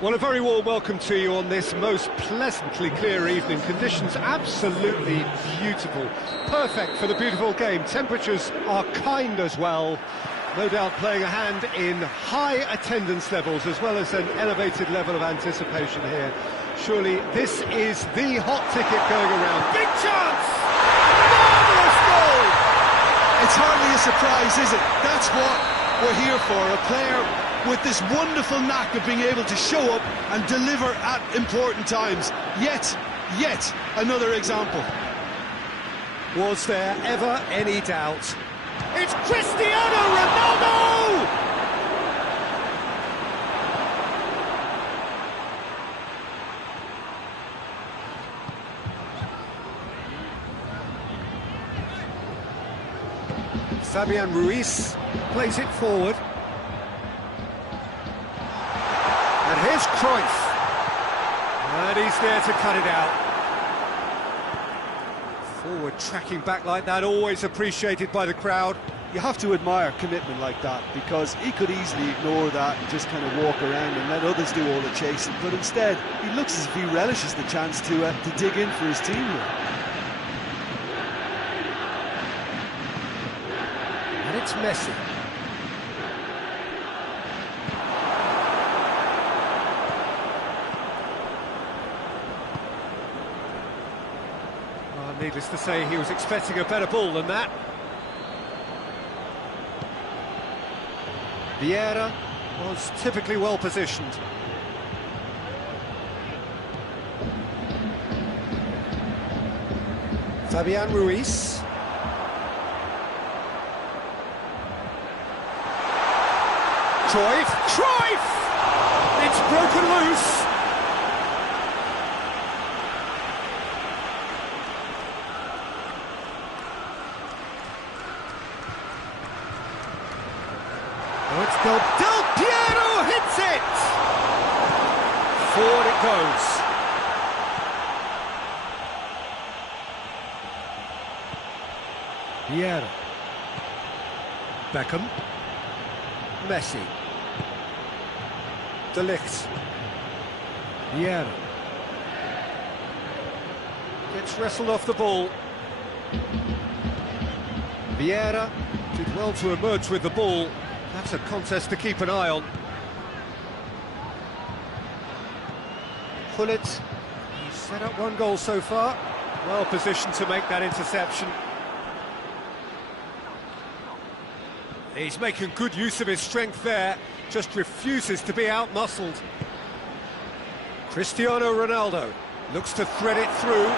Well, a very warm welcome to you on this most pleasantly clear evening. Conditions absolutely beautiful. Perfect for the beautiful game. Temperatures are kind as well. No doubt playing a hand in high attendance levels as well as an elevated level of anticipation here. Surely this is the hot ticket going around. Big chance! Marvellous goal! It's hardly a surprise, is it? That's what we're here for. A player with this wonderful knack of being able to show up and deliver at important times. Yet another example. Was there ever any doubt? It's Cristiano Ronaldo! Fabian Ruiz plays it forward. And here's Cruyff. And he's there to cut it out. Forward tracking back like that, always appreciated by the crowd. You have to admire commitment like that, because he could easily ignore that and just kind of walk around and let others do all the chasing. But instead, he looks as if he relishes the chance to dig in for his team here. And it's Messi. Needless to say, he was expecting a better ball than that. Vieira was typically well positioned. Fabian Ruiz. Cruyff! It's broken loose! Del Piero hits it! Forward it goes. Vieira. Beckham. Messi. De Ligt. Vieira. Gets wrestled off the ball. Vieira did well to emerge with the ball. That's a contest to keep an eye on. Gullit, he's set up one goal so far. Well positioned to make that interception. He's making good use of his strength there, just refuses to be out-muscled. Cristiano Ronaldo looks to thread it through.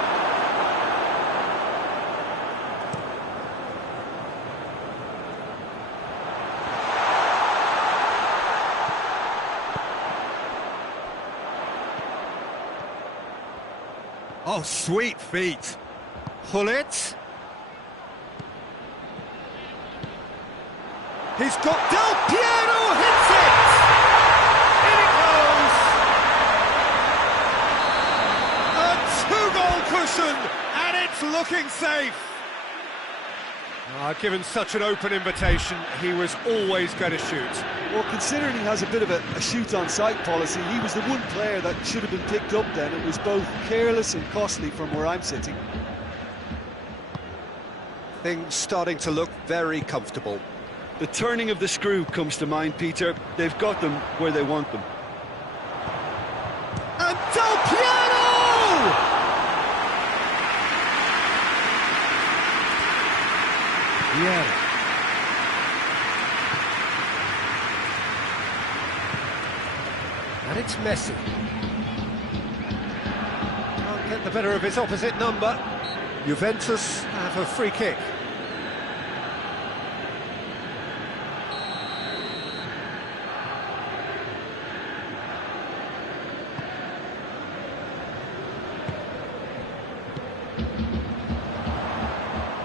Oh, sweet feet. Gullit. He's got Del Piero, hits it! In it goes! A two-goal cushion, and it's looking safe. Given such an open invitation, he was always going to shoot. Well, considering he has a bit of a shoot-on-sight policy, he was the one player that should have been picked up then. It was both careless and costly from where I'm sitting. Things starting to look very comfortable. The turning of the screw comes to mind, Peter. They've got them where they want them. And Del Piero! Yeah. And it's Messi. Can't get the better of his opposite number. Juventus have a free kick.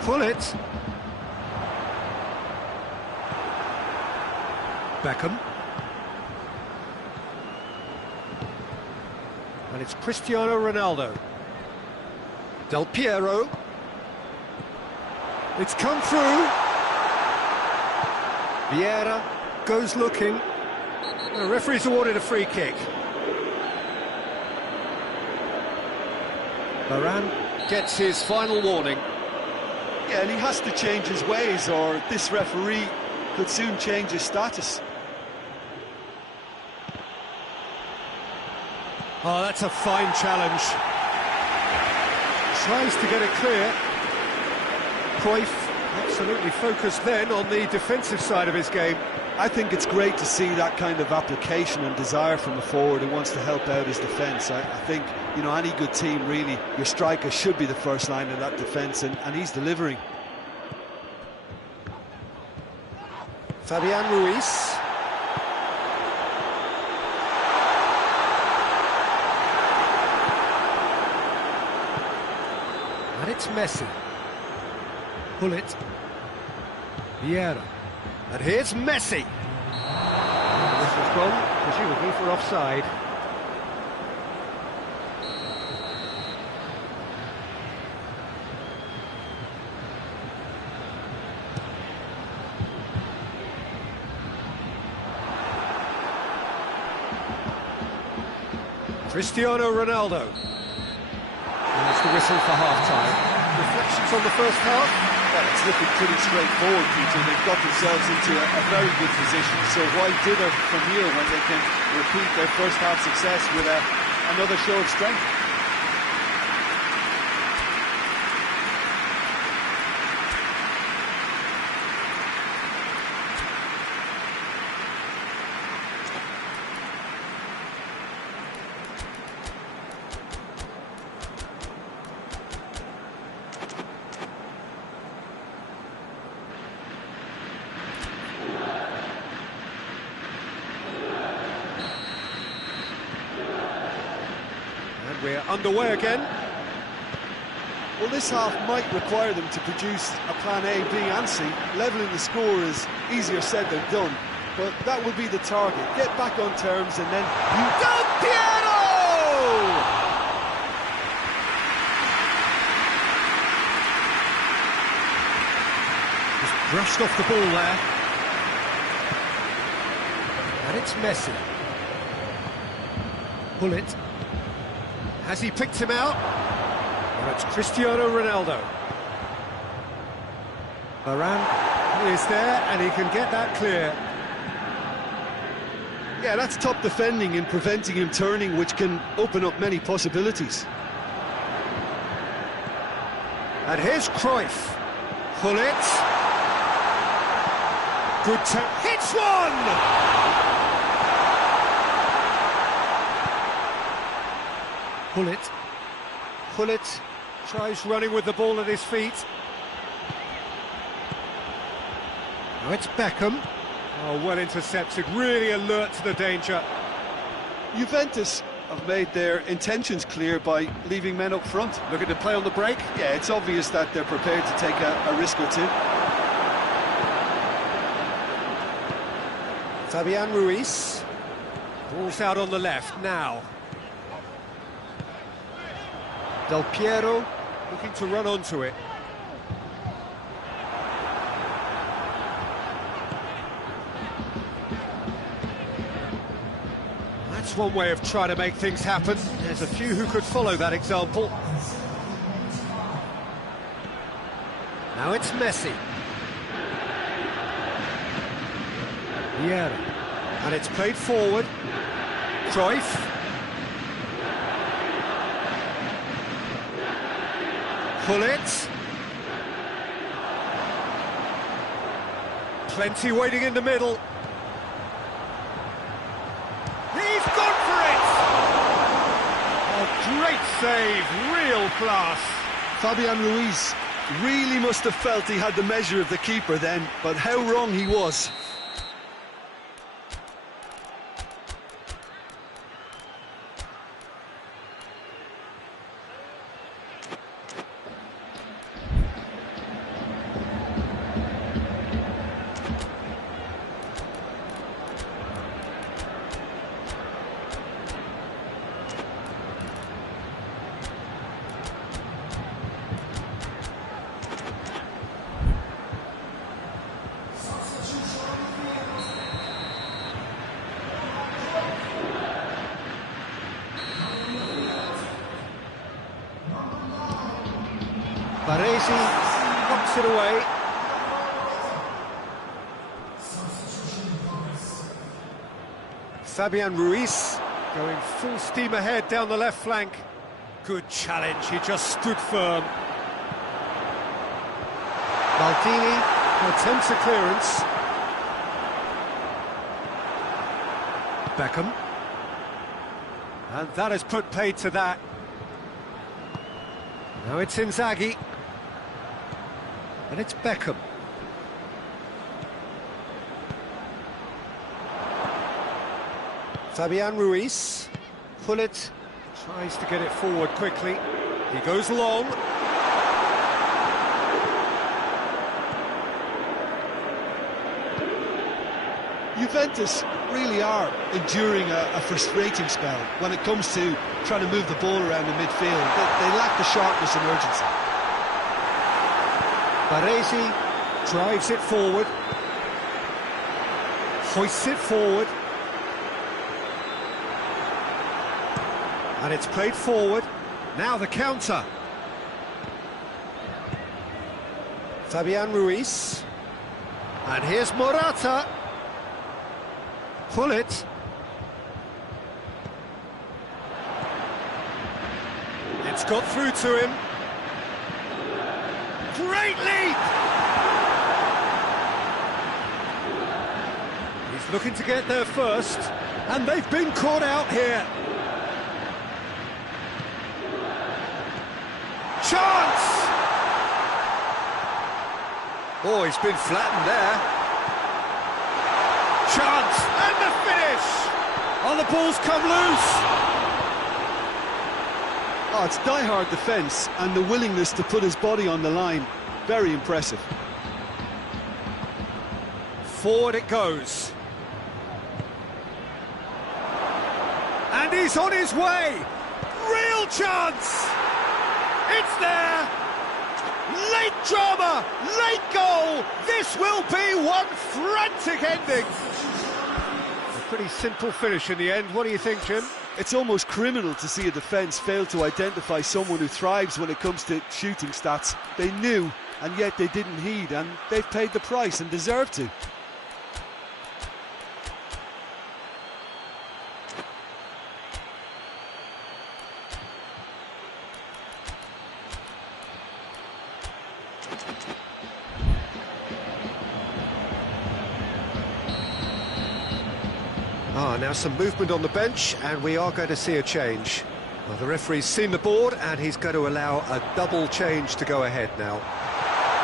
Gullit. Beckham. And it's Cristiano Ronaldo. Del Piero. It's come through. Vieira goes looking. The referee's awarded a free kick. Varane gets his final warning. Yeah, and he has to change his ways, or this referee could soon change his status. Oh, that's a fine challenge. Tries to get it clear. Cruyff absolutely focused then on the defensive side of his game. I think it's great to see that kind of application and desire from a forward who wants to help out his defence. I think, you know, any good team, really, your striker should be the first line of that defence, and he's delivering. Fabian Ruiz. And it's Messi. Gullit. Vieira. And here's Messi. This has gone, presumably for offside. Cristiano Ronaldo. And that's the whistle for half-time. Reflections on the first half? Well, it's looking pretty straightforward, Peter. They've got themselves into a very good position, so why dither from here when they can repeat their first half success with another show of strength? We're underway again. Well, this half might require them to produce a plan A, B and C. Levelling the score is easier said than done, but that would be the target. Get back on terms and then... Del Piero! Just brushed off the ball there. And it's Messi. Gullit. Has he picked him out? Well, it's Cristiano Ronaldo. Varane is there, and he can get that clear. Yeah, that's top defending and preventing him turning, which can open up many possibilities. And here's Cruyff. Gullit. Good turn. Hits one! Gullit. Gullit tries running with the ball at his feet. Now it's Beckham. Oh, well intercepted, really alert to the danger. Juventus have made their intentions clear by leaving men up front. Looking to play on the break. Yeah, it's obvious that they're prepared to take a risk or two. Fabian Ruiz. Ball's out on the left now. Del Piero looking to run onto it. That's one way of trying to make things happen. There's a few who could follow that example. Now it's Messi. Vieira. And it's played forward. Cruyff. Gullit. Plenty waiting in the middle. He's gone for it! A great save, real class. Fabian Ruiz really must have felt he had the measure of the keeper then, but how wrong he was. Fabian Ruiz going full steam ahead down the left flank. Good challenge, he just stood firm. Maldini attempts a clearance. Beckham. And that has put paid to that. Now it's Inzaghi. And it's Beckham. Fabian Ruiz. Pullet tries to get it forward quickly. He goes long. Juventus really are enduring a frustrating spell when it comes to trying to move the ball around in midfield. They lack the sharpness and urgency. Baresi drives it forward. Hoists it forward. And it's played forward. Now the counter. Fabian Ruiz. And here's Morata. Pull it. It's got through to him. Great leap! He's looking to get there first, and they've been caught out here. Chance! Oh, he's been flattened there. Chance, and the finish! Oh, the ball's come loose! Oh, it's die-hard defence and the willingness to put his body on the line. Very impressive. Forward it goes. And he's on his way! Real chance! It's there! Late drama, late goal. This will be one frantic ending. A pretty simple finish in the end. What do you think, Jim? It's almost criminal to see a defence fail to identify someone who thrives when it comes to shooting stats. They knew, and yet they didn't heed, and they've paid the price and deserve to. Now some movement on the bench, and we are going to see a change. Well, the referee's seen the board, and he's going to allow a double change to go ahead now.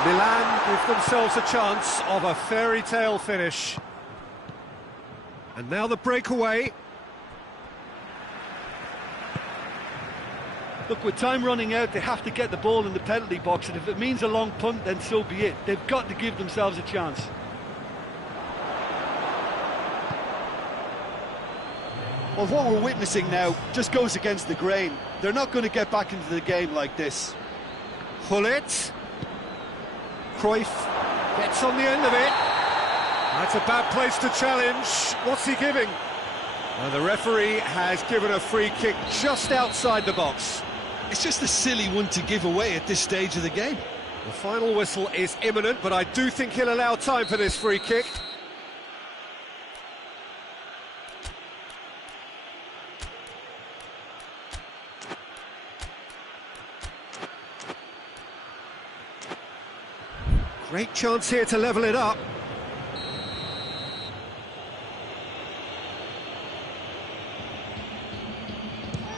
Milan give themselves a chance of a fairy tale finish. And now the breakaway. Look, with time running out, they have to get the ball in the penalty box, and if it means a long punt, then so be it. They've got to give themselves a chance. Well, what we're witnessing now just goes against the grain. They're not going to get back into the game like this. Pullet. Cruyff gets on the end of it. That's a bad place to challenge. What's he giving? And the referee has given a free kick just outside the box. It's just a silly one to give away at this stage of the game. The final whistle is imminent, but I do think he'll allow time for this free kick. Great chance here to level it up.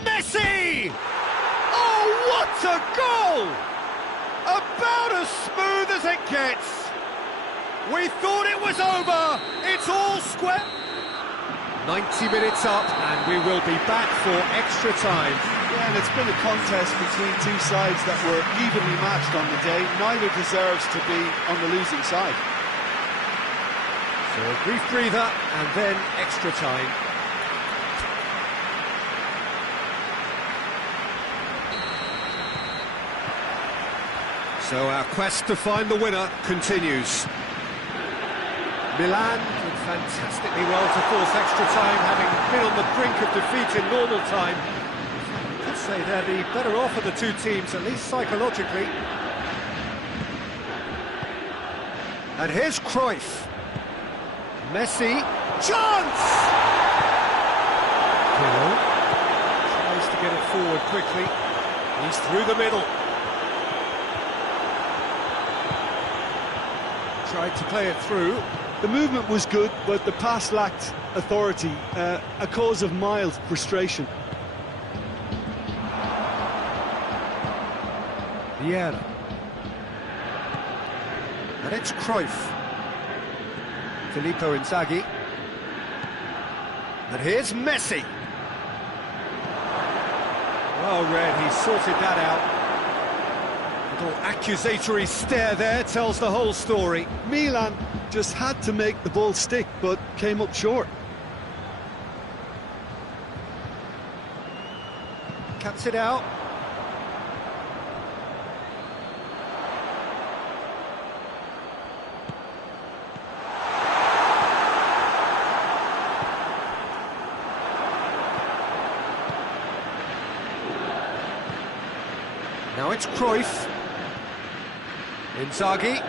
Messi! Oh, what a goal! About as smooth as it gets. We thought it was over. It's all square. 90 minutes up, and we will be back for extra time. Yeah, and it's been a contest between two sides that were evenly matched on the day. Neither deserves to be on the losing side. So a brief breather, and then extra time. So our quest to find the winner continues. Milan did fantastically well to force extra time, having been on the brink of defeat in normal time. I could say they're the better off of the two teams, at least psychologically. And here's Cruyff. Messi. Chance! Pirlo tries to get it forward quickly. He's through the middle. Tried to play it through. The movement was good, but the pass lacked authority, a cause of mild frustration. Vieira. And it's Cruyff. Filippo Inzaghi. And here's Messi. Well read, he sorted that out. Little accusatory stare there tells the whole story. Milan just had to make the ball stick, but came up short. Cuts it out. Now it's Cruyff. Inzaghi.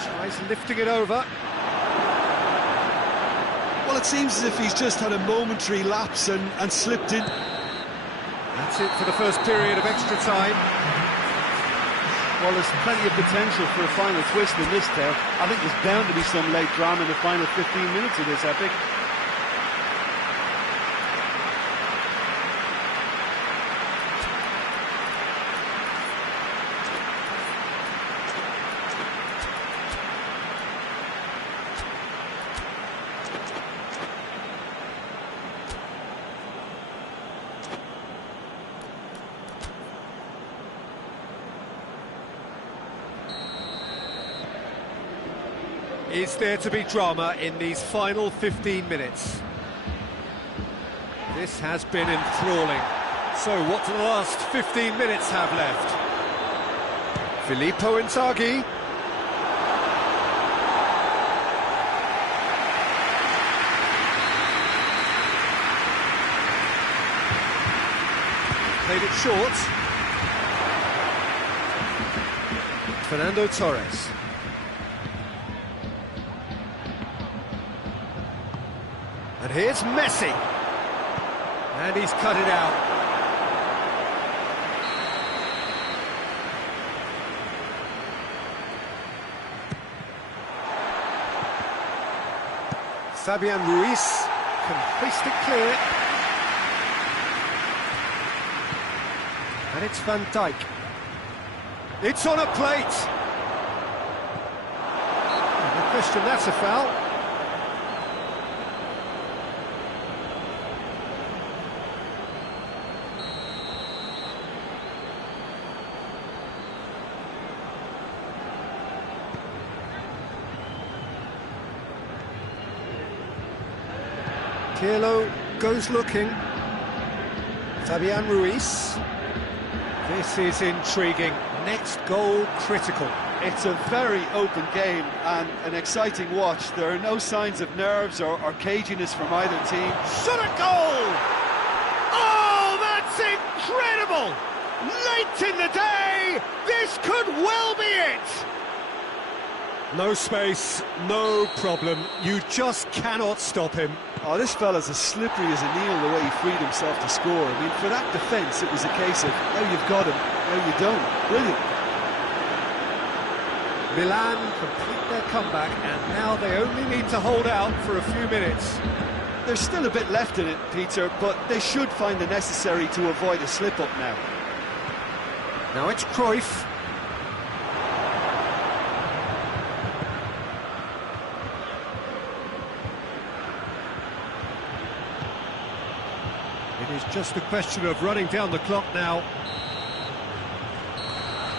Tries lifting it over. Well, it seems as if he's just had a momentary lapse and slipped in. That's it for the first period of extra time. Well, there's plenty of potential for a final twist in this tale. I think there's bound to be some late drama in the final 15 minutes of this epic. Is there to be drama in these final 15 minutes? This has been enthralling. So what do the last 15 minutes have left? Filippo Inzaghi. Played it short. Fernando Torres. And here's Messi. And he's cut it out. Fabian Ruiz can hoist it clear. And it's Van Dijk. It's on a plate. No question, that's a foul. Pirlo goes looking. Fabian Ruiz. This is intriguing. Next goal critical. It's a very open game and an exciting watch. There are no signs of nerves or caginess from either team. Shot a goal! Oh, that's incredible! Late in the day, this could well be it! No space, no problem. You just cannot stop him. Oh, this fella's as slippery as a needle the way he freed himself to score. I mean, for that defence, it was a case of, now you've got him, now you don't. Brilliant. Milan complete their comeback, and now they only need to hold out for a few minutes. There's still a bit left in it, Peter, but they should find the necessary to avoid a slip-up now. Now it's Cruyff. It is just a question of running down the clock now.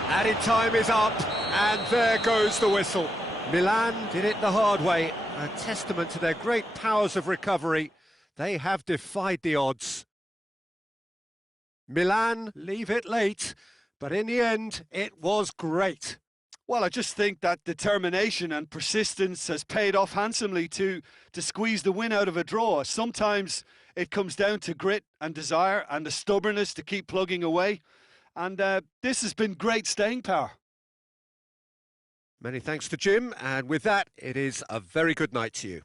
Added time is up, and there goes the whistle. Milan did it the hard way, a testament to their great powers of recovery. They have defied the odds. Milan leave it late, but in the end, it was great. Well, I just think that determination and persistence has paid off handsomely to squeeze the win out of a draw. Sometimes it comes down to grit and desire and the stubbornness to keep plugging away. And this has been great staying power. Many thanks to Jim, and with that, it is a very good night to you.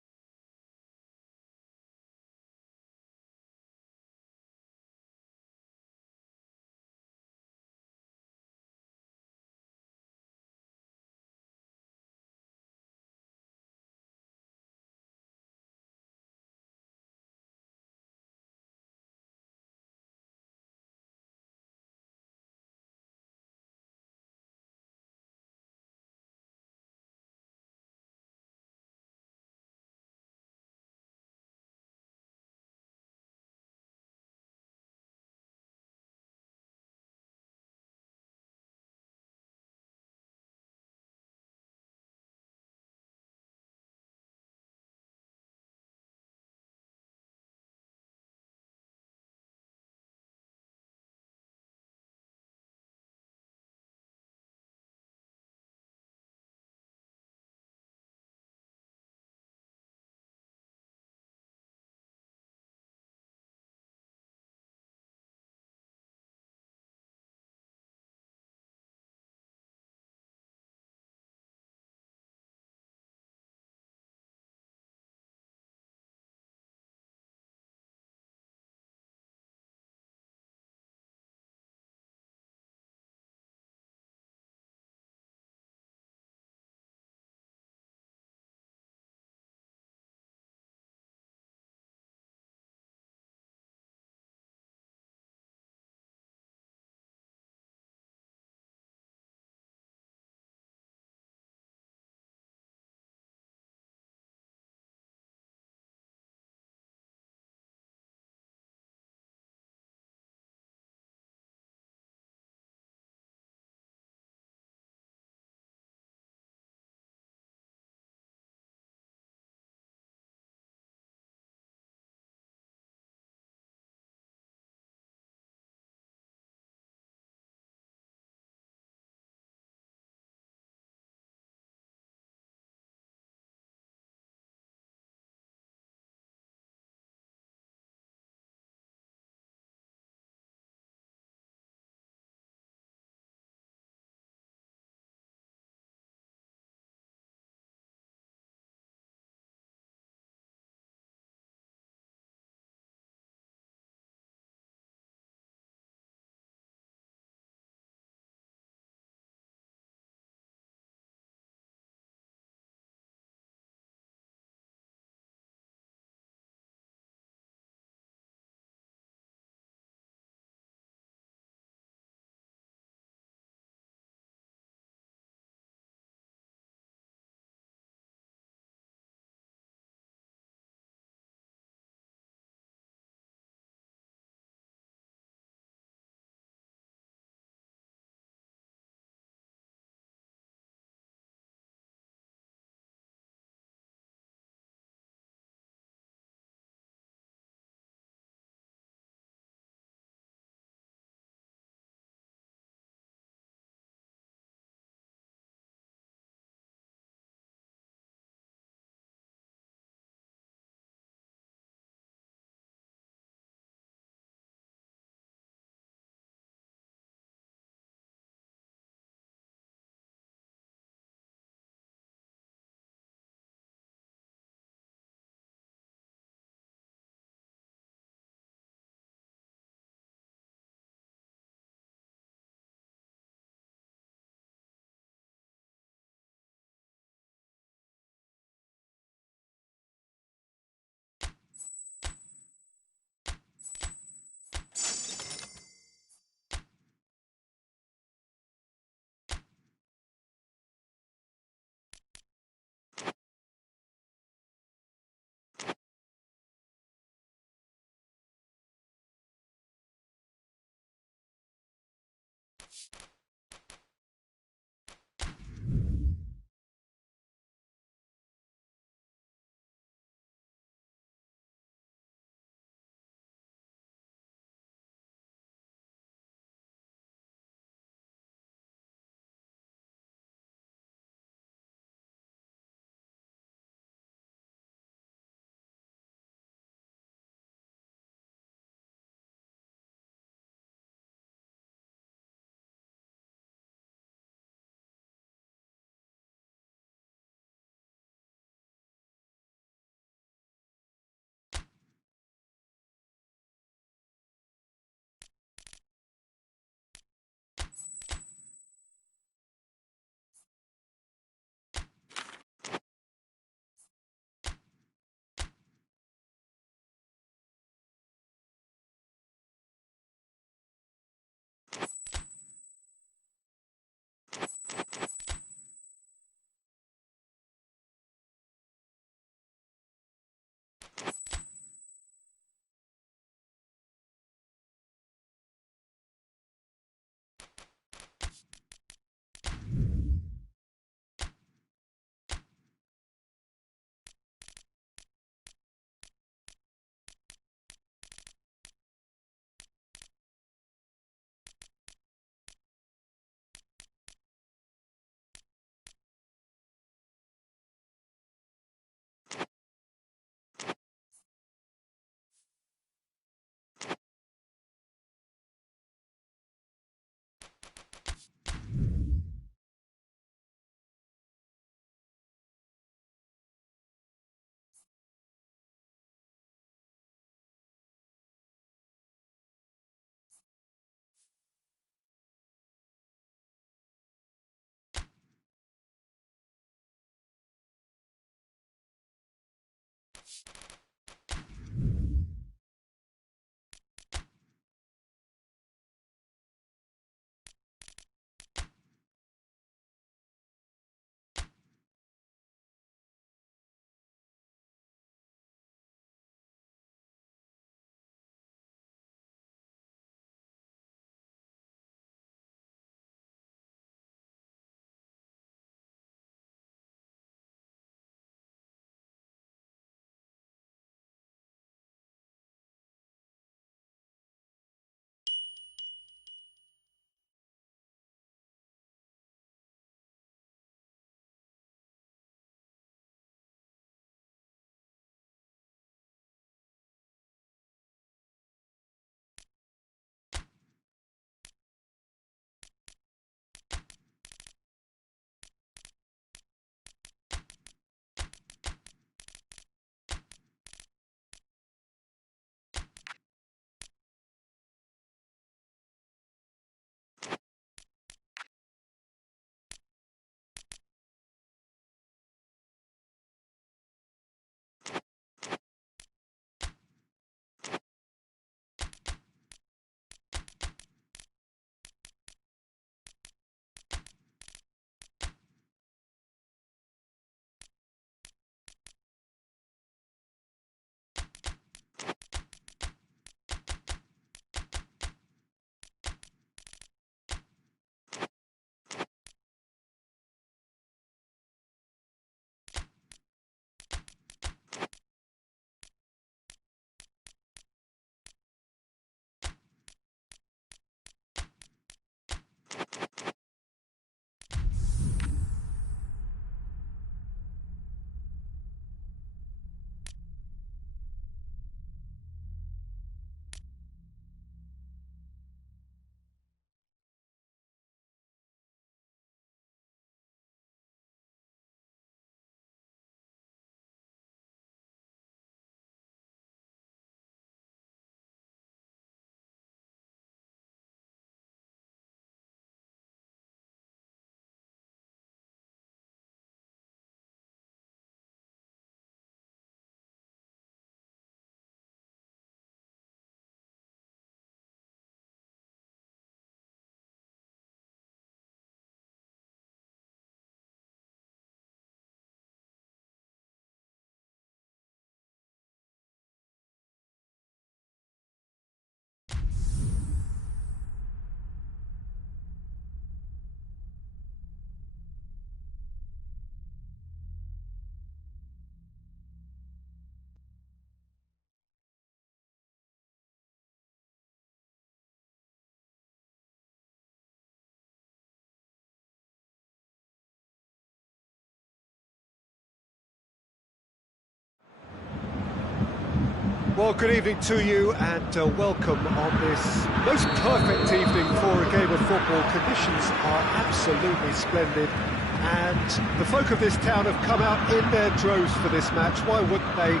Well, good evening to you and welcome on this most perfect evening for a game of football. Conditions are absolutely splendid and the folk of this town have come out in their droves for this match. Why wouldn't they?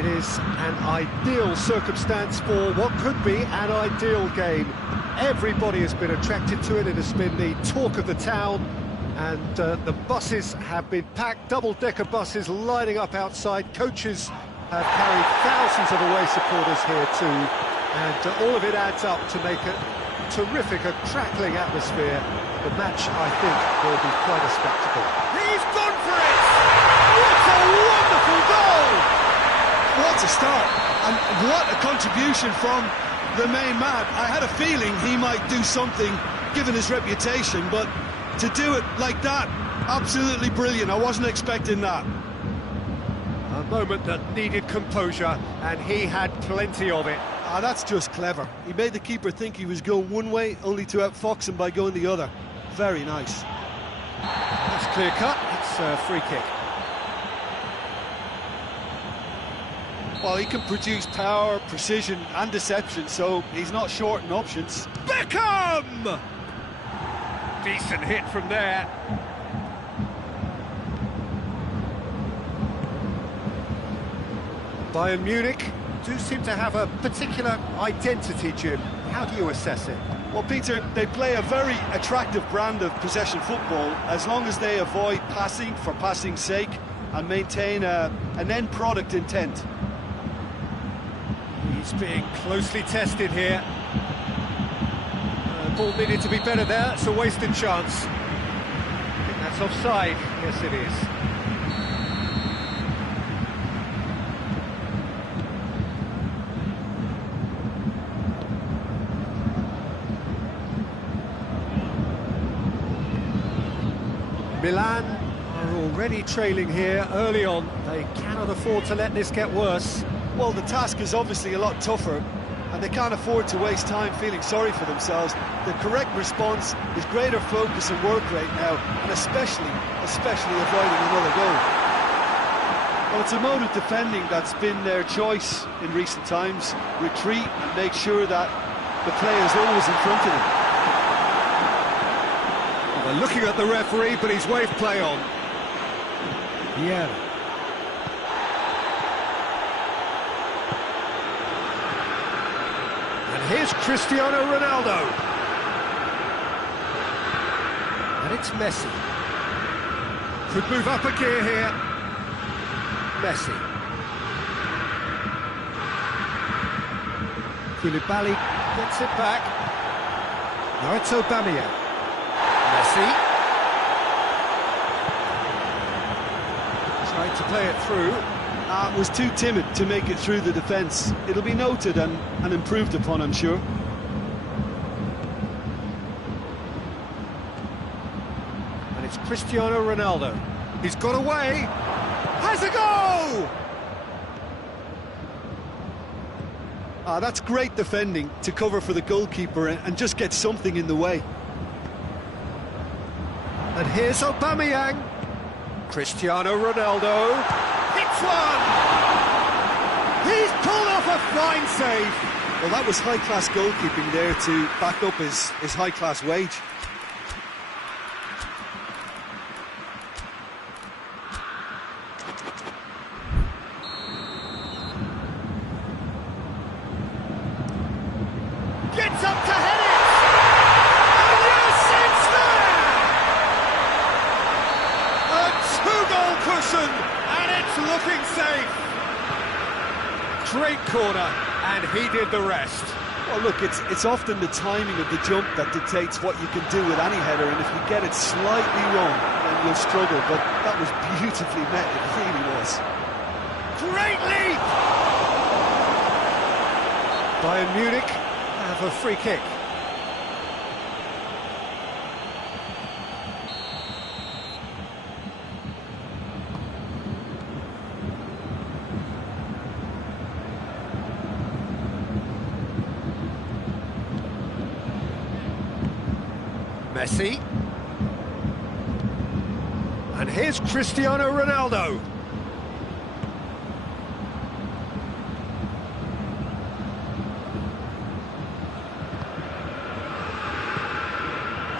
It is an ideal circumstance for what could be an ideal game. Everybody has been attracted to it. It has been the talk of the town, and the buses have been packed, double-decker buses lining up outside. Coaches have carried thousands of away supporters here too, and all of it adds up to make a terrific, a crackling atmosphere. The match, I think, will be quite a spectacle. He's gone for it! What a wonderful goal! What a start, and what a contribution from the main man. I had a feeling he might do something, given his reputation, but to do it like that, absolutely brilliant. I wasn't expecting that. A moment that needed composure, and he had plenty of it. Ah, that's just clever. He made the keeper think he was going one way, only to outfox him by going the other. Very nice. That's clear cut. It's a free kick. Well, he can produce power, precision and deception, so he's not short in options. Beckham! Decent hit from there. Bayern Munich do seem to have a particular identity, Jim. How do you assess it? Well, Peter, they play a very attractive brand of possession football as long as they avoid passing for passing's sake and maintain an end product intent. He's being closely tested here. Ball needed to be better there. It's a wasted chance. I think that's offside. Yes, it is. Milan are already trailing here early on. They cannot afford to let this get worse. Well, the task is obviously a lot tougher, and they can't afford to waste time feeling sorry for themselves. The correct response is greater focus and work rate now, and especially avoiding another goal. Well, it's a mode of defending that's been their choice in recent times. Retreat and make sure that the player is always in front of them. Well, they're looking at the referee, but he's waved play on. Yeah. Here's Cristiano Ronaldo. And it's Messi. Could move up a gear here. Messi. Koulibaly gets it back. Now it's Aubameyang. Messi. Trying to play it through. Was too timid to make it through the defence. It'll be noted and improved upon, I'm sure. And it's Cristiano Ronaldo. He's got away. Has a go! That's great defending to cover for the goalkeeper and just get something in the way. And here's Aubameyang. Cristiano Ronaldo hits one! He's pulled off a fine save. Well, that was high-class goalkeeping there to back up his high-class wage. Gets up to head it! And yes, it's there! A two-goal cushion, and it's looking safe. Great corner, and he did the rest. Well, look, it's often the timing of the jump that dictates what you can do with any header, and if you get it slightly wrong, then you'll struggle, but that was beautifully met, it really was. Great leap! Bayern Munich have a free kick. Messi. And here's Cristiano Ronaldo.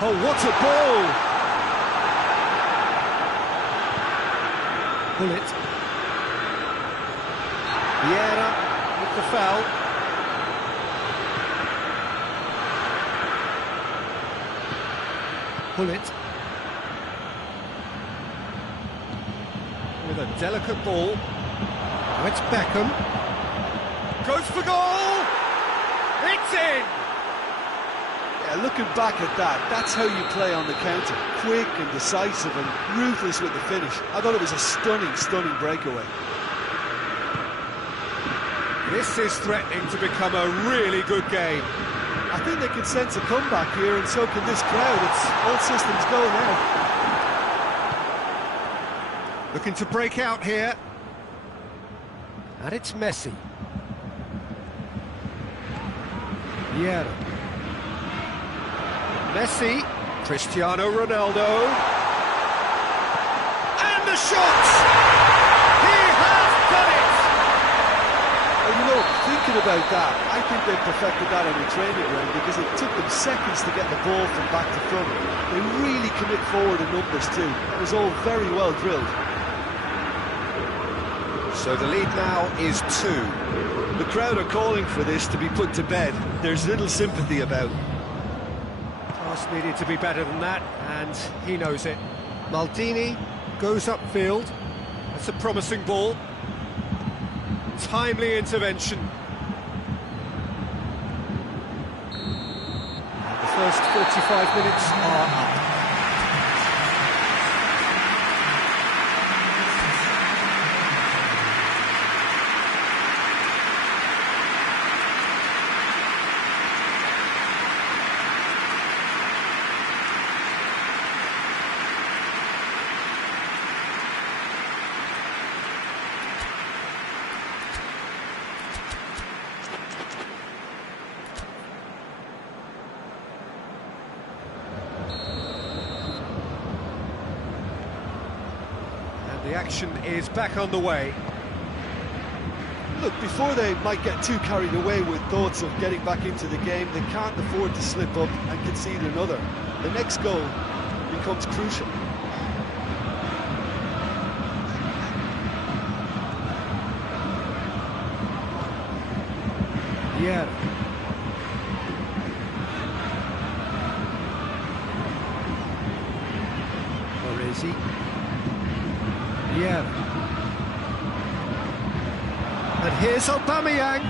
Oh, what a ball! Bullet. Vieira with the foul. Bullet. With a delicate ball. Oh, it's Beckham. Goes for goal! It's in! Yeah, looking back at that, that's how you play on the counter. Quick and decisive and ruthless with the finish. I thought it was a stunning, stunning breakaway. This is threatening to become a really good game. I think they can sense a comeback here, and so can this crowd. It's all systems go now. Looking to break out here. And it's Messi. Vieira. Messi. Cristiano Ronaldo. And the shot! He has done it! And you know, thinking about that, I think they've perfected that on the training ground because it took them seconds to get the ball from back to front. They really commit forward in numbers too. It was all very well drilled. So the lead now is 2. The crowd are calling for this to be put to bed. There's little sympathy about. Pass needed to be better than that, and he knows it. Maldini goes upfield. That's a promising ball. Timely intervention. And the first 45 minutes are up. The action is back on the way. Look, before they might get too carried away with thoughts of getting back into the game, they can't afford to slip up and concede another. The next goal becomes crucial. Yeah. Baresi. Yeah. And here's Aubameyang.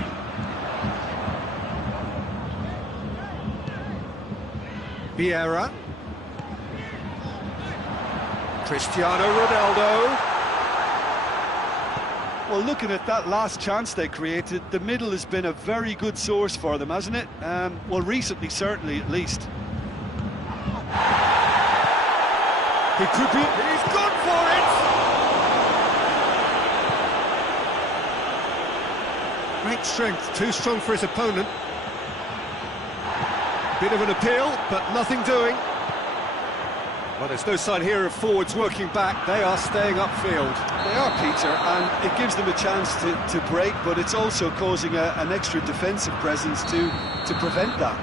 Vieira. Cristiano Ronaldo. Well, looking at that last chance they created, the middle has been a very good source for them, hasn't it? Well, recently, certainly, at least. He could be... He's gone for it! Great strength, too strong for his opponent. Bit of an appeal, but nothing doing. Well, there's no sign here of forwards working back. They are staying upfield. They are, Peter, and it gives them a chance to break, but it's also causing an extra defensive presence to prevent that.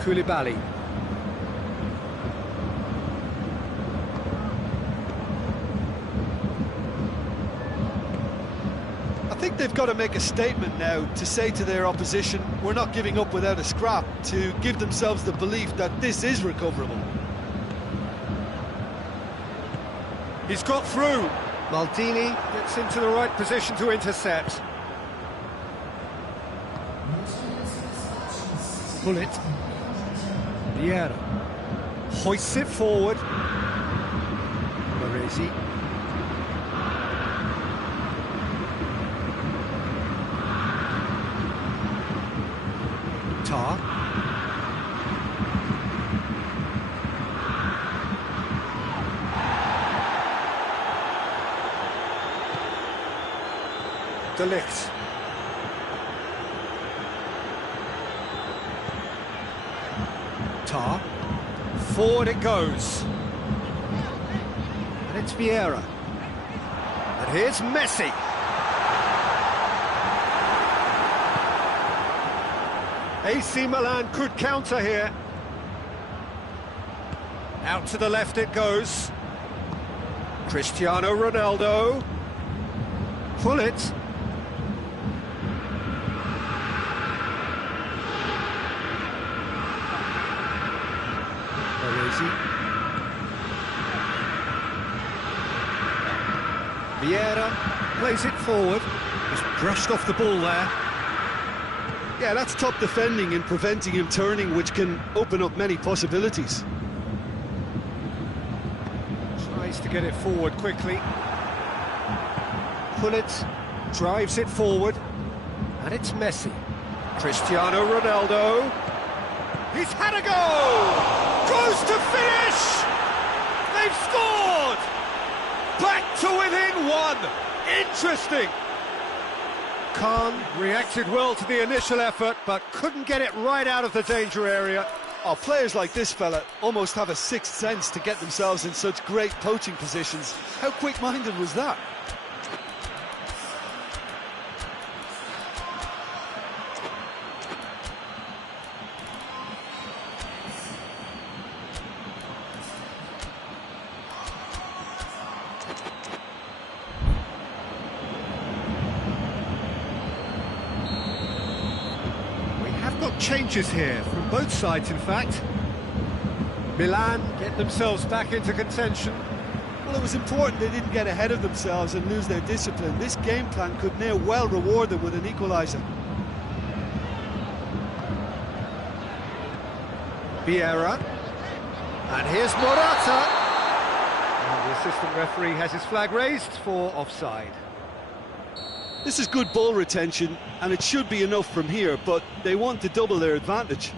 Koulibaly. I think they've got to make a statement now to say to their opposition, we're not giving up without a scrap, to give themselves the belief that this is recoverable. He's got through. Maldini gets into the right position to intercept. Bullet. Vieira. Hoists it forward. Baresi. Tar. De Ligt. Tar. Forward it goes. And it's Vieira. And here's Messi. AC Milan could counter here. Out to the left it goes. Cristiano Ronaldo. Gullit. Baresi. Vieira plays it forward. Just brushed off the ball there. Yeah, that's top defending and preventing him turning, which can open up many possibilities. Tries to get it forward quickly. Gullit drives it forward. And it's Messi. Cristiano Ronaldo. He's had a go! Goes to finish! They've scored! Back to within one! Interesting! Khan reacted well to the initial effort, but couldn't get it right out of the danger area. Oh, players like this fella almost have a sixth sense to get themselves in such great poaching positions. How quick-minded was that? Got changes here from both sides, in fact. Milan get themselves back into contention. Well, it was important they didn't get ahead of themselves and lose their discipline. This game plan could now well reward them with an equaliser. Vieira. And here's Morata. And the assistant referee has his flag raised for offside. This is good ball retention, and it should be enough from here, but they want to double their advantage.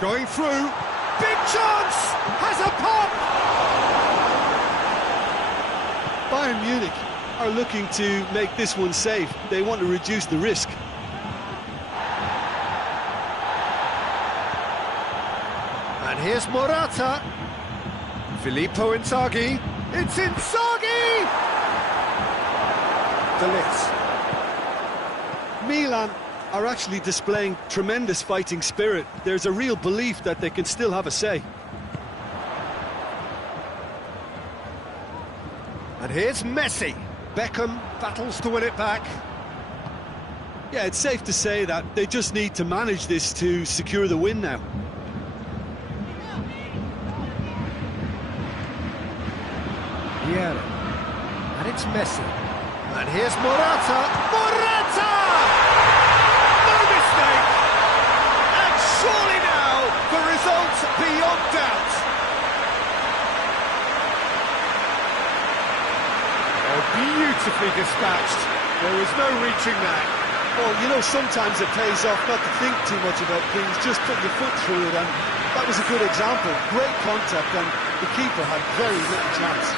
Going through, big chance, has a pop! Bayern Munich are looking to make this one safe. They want to reduce the risk. And here's Morata. Filippo Inzaghi. It's Inzaghi! De Ligt. Milan are actually displaying tremendous fighting spirit. There's a real belief that they can still have a say. And here's Messi. Beckham battles to win it back. Yeah, it's safe to say that they just need to manage this to secure the win now. Vieira. And it's Messi. And here's Morata. Morata! No mistake! And surely now, the result beyond doubt. Oh, beautifully dispatched. There was no reaching that. Well, you know, sometimes it pays off not to think too much about things, just put your foot through it, and that was a good example. Great contact, and the keeper had very little chance.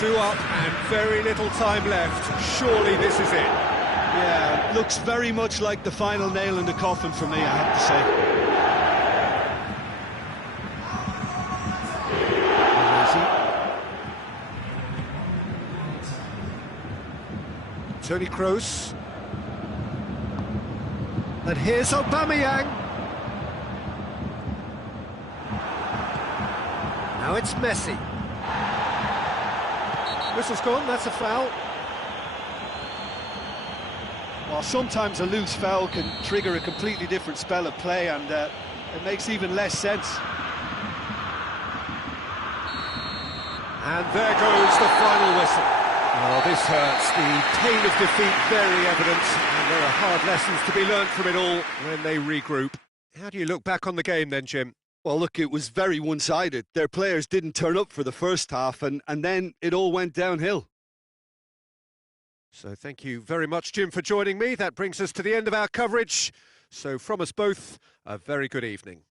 2 up and very little time left. Surely this is it. Yeah, looks very much like the final nail in the coffin for me, I have to say. Toni Kroos. And here's Aubameyang. Now it's Messi. Whistle's gone, that's a foul. Well, sometimes a loose foul can trigger a completely different spell of play, and it makes even less sense. And there goes the final whistle. Oh, this hurts. The pain of defeat very evident, and there are hard lessons to be learnt from it all when they regroup. How do you look back on the game then, Jim? Well, look, it was very one-sided. Their players didn't turn up for the first half, and then it all went downhill. So thank you very much, Jim, for joining me. That brings us to the end of our coverage. So from us both, a very good evening.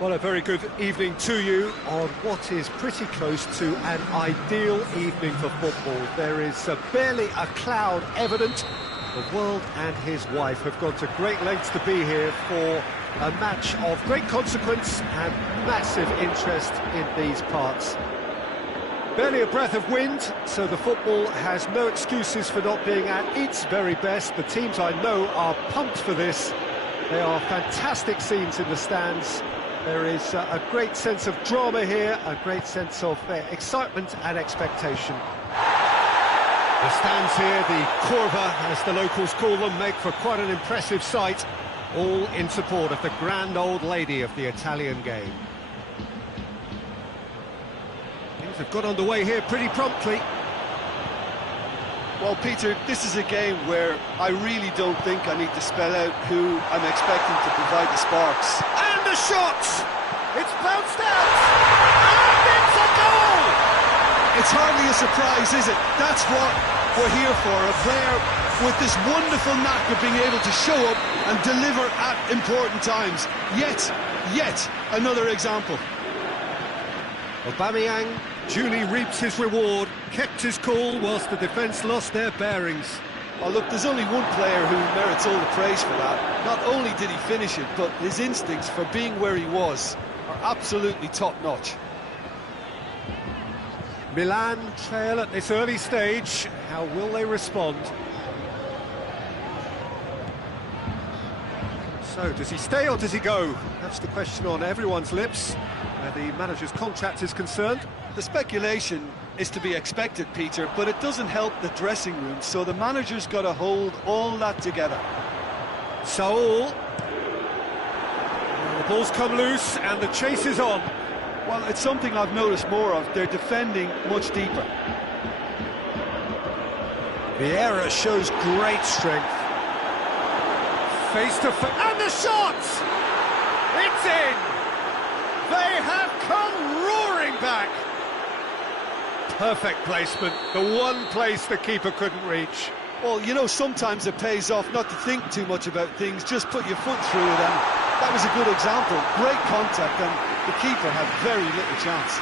Well, a very good evening to you on what is pretty close to an ideal evening for football. There is barely a cloud evident. The world and his wife have gone to great lengths to be here for a match of great consequence and massive interest in these parts. Barely a breath of wind, so the football has no excuses for not being at its very best. The teams I know are pumped for this. They are fantastic scenes in the stands. There is a great sense of drama here, a great sense of excitement and expectation. The stands here, the Curva, as the locals call them, make for quite an impressive sight, all in support of the grand old lady of the Italian game. Things have got underway here pretty promptly. Well, Peter, this is a game where I really don't think I need to spell out who I'm expecting to provide the sparks. And the shot! It's bounced out! And it's a goal! It's hardly a surprise, is it? That's what we're here for, a player with this wonderful knack of being able to show up and deliver at important times. Yet another example. Aubameyang duly reaps his reward, kept his cool whilst the defence lost their bearings. Oh, look, there's only one player who merits all the praise for that. Not only did he finish it, but his instincts for being where he was are absolutely top-notch. Milan trail at this early stage. How will they respond? So, does he stay or does he go? That's the question on everyone's lips, where the manager's contract is concerned. The speculation is to be expected, Peter, but it doesn't help the dressing room, so the manager's got to hold all that together. Saul. The ball's come loose and the chase is on. Well, it's something I've noticed more of. They're defending much deeper. Vieira shows great strength. Face to face, and the shot! It's in! They have come roaring back! Perfect placement, the one place the keeper couldn't reach. Well, you know, sometimes it pays off not to think too much about things, just put your foot through it, and that was a good example. Great contact, and the keeper had very little chance.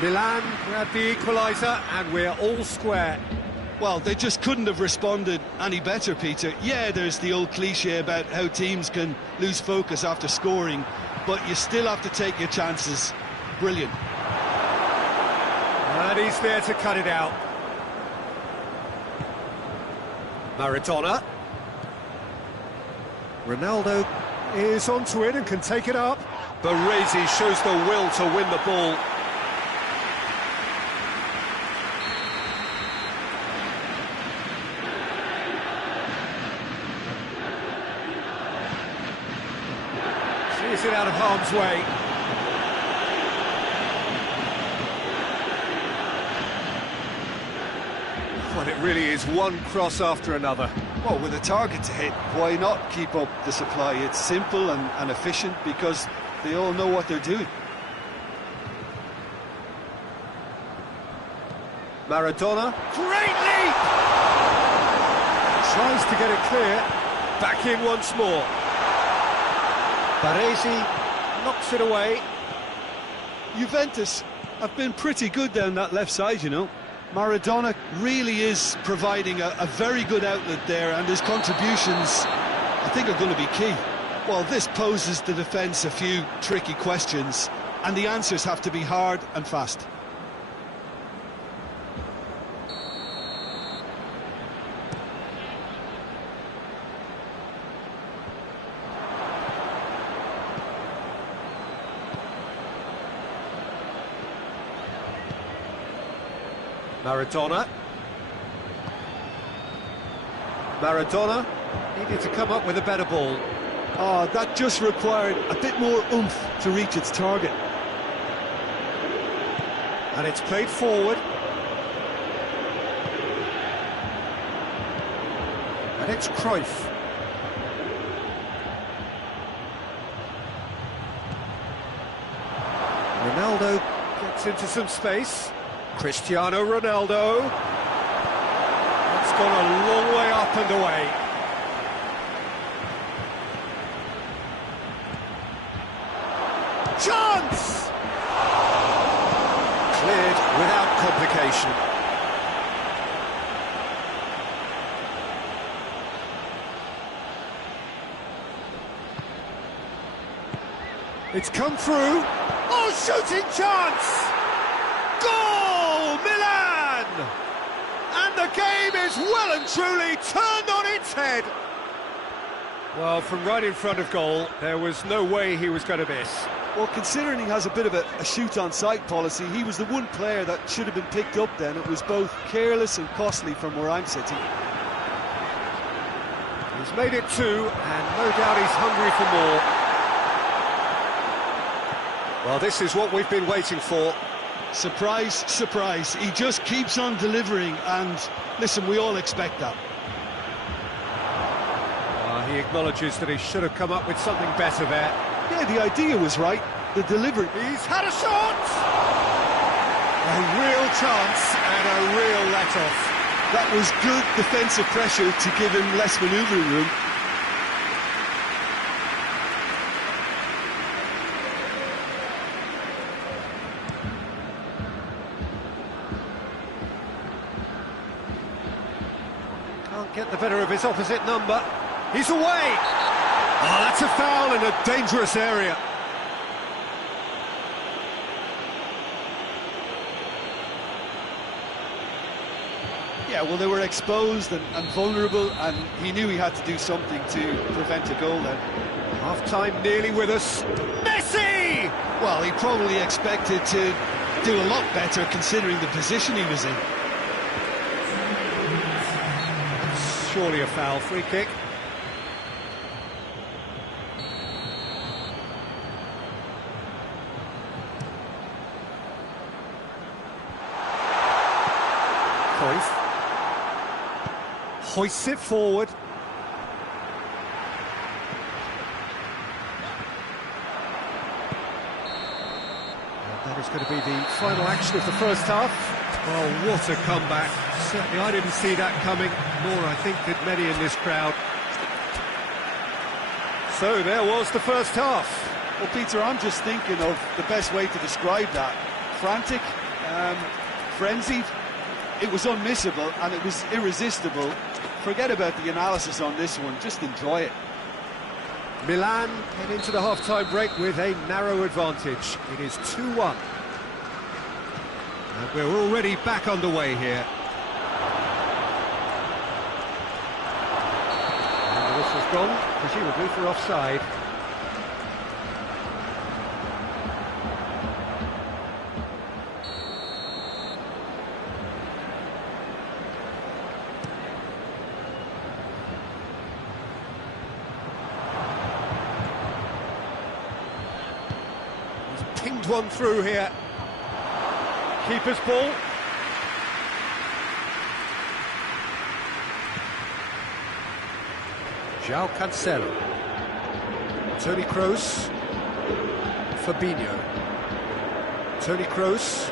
Milan grabbed the equaliser, and we're all square. Well, they just couldn't have responded any better, Peter. Yeah, there's the old cliche about how teams can lose focus after scoring, but you still have to take your chances. Brilliant. And he's there to cut it out. Maradona. Ronaldo is onto it and can take it up. Baresi shows the will to win the ball. Is it out of harm's way? Well, it really is one cross after another. Well, with a target to hit, why not keep up the supply? It's simple and efficient because they all know what they're doing. Maradona, great leap! Tries to get it clear, back in once more. Baresi knocks it away. Juventus have been pretty good down that left side, you know. Maradona really is providing a very good outlet there, and his contributions, I think, are going to be key. Well, this poses the defence a few tricky questions, and the answers have to be hard and fast. Maradona needed to come up with a better ball. Oh, that just required a bit more oomph to reach its target. And it's played forward. And it's Cruyff. Ronaldo gets into some space. Cristiano Ronaldo. It's gone a long way up and away. Chance! Cleared without complication. It's come through. Oh, shooting chance! Goal, Milan! And the game is well and truly turned on its head. Well, from right in front of goal, there was no way he was going to miss. Well, considering he has a bit of a shoot-on-sight policy, he was the one player that should have been picked up then. It was both careless and costly from where I'm sitting. He's made it 2, and no doubt he's hungry for more. Well, this is what we've been waiting for. Surprise, surprise. He just keeps on delivering, and listen, we all expect that. He acknowledges that he should have come up with something better there. Yeah, the idea was right. The delivery... He's had a shot! A real chance and a real let-off. That was good defensive pressure to give him less manoeuvring room. Can't get the better of his opposite number. He's away! Oh, that's a foul in a dangerous area. Yeah, well, they were exposed and vulnerable, and he knew he had to do something to prevent a goal then. Half-time nearly with us. Messi! Well, he probably expected to do a lot better considering the position he was in. Surely a foul, free kick. Cruyff hoists it forward. And that is going to be the final action of the first half. Oh, what a comeback. Certainly I didn't see that coming, nor I think did many in this crowd. So there was the first half. Well, Peter, I'm just thinking of the best way to describe that. Frantic, frenzied. It was unmissable and it was irresistible. Forget about the analysis on this one, just enjoy it. Milan head into the half-time break with a narrow advantage. It is 2-1. And we're already back underway here. And the whistle's gone, presumably for offside. Pinged one through here. Keeper's ball. João Cancelo. Toni Kroos. Fabinho. Toni Kroos.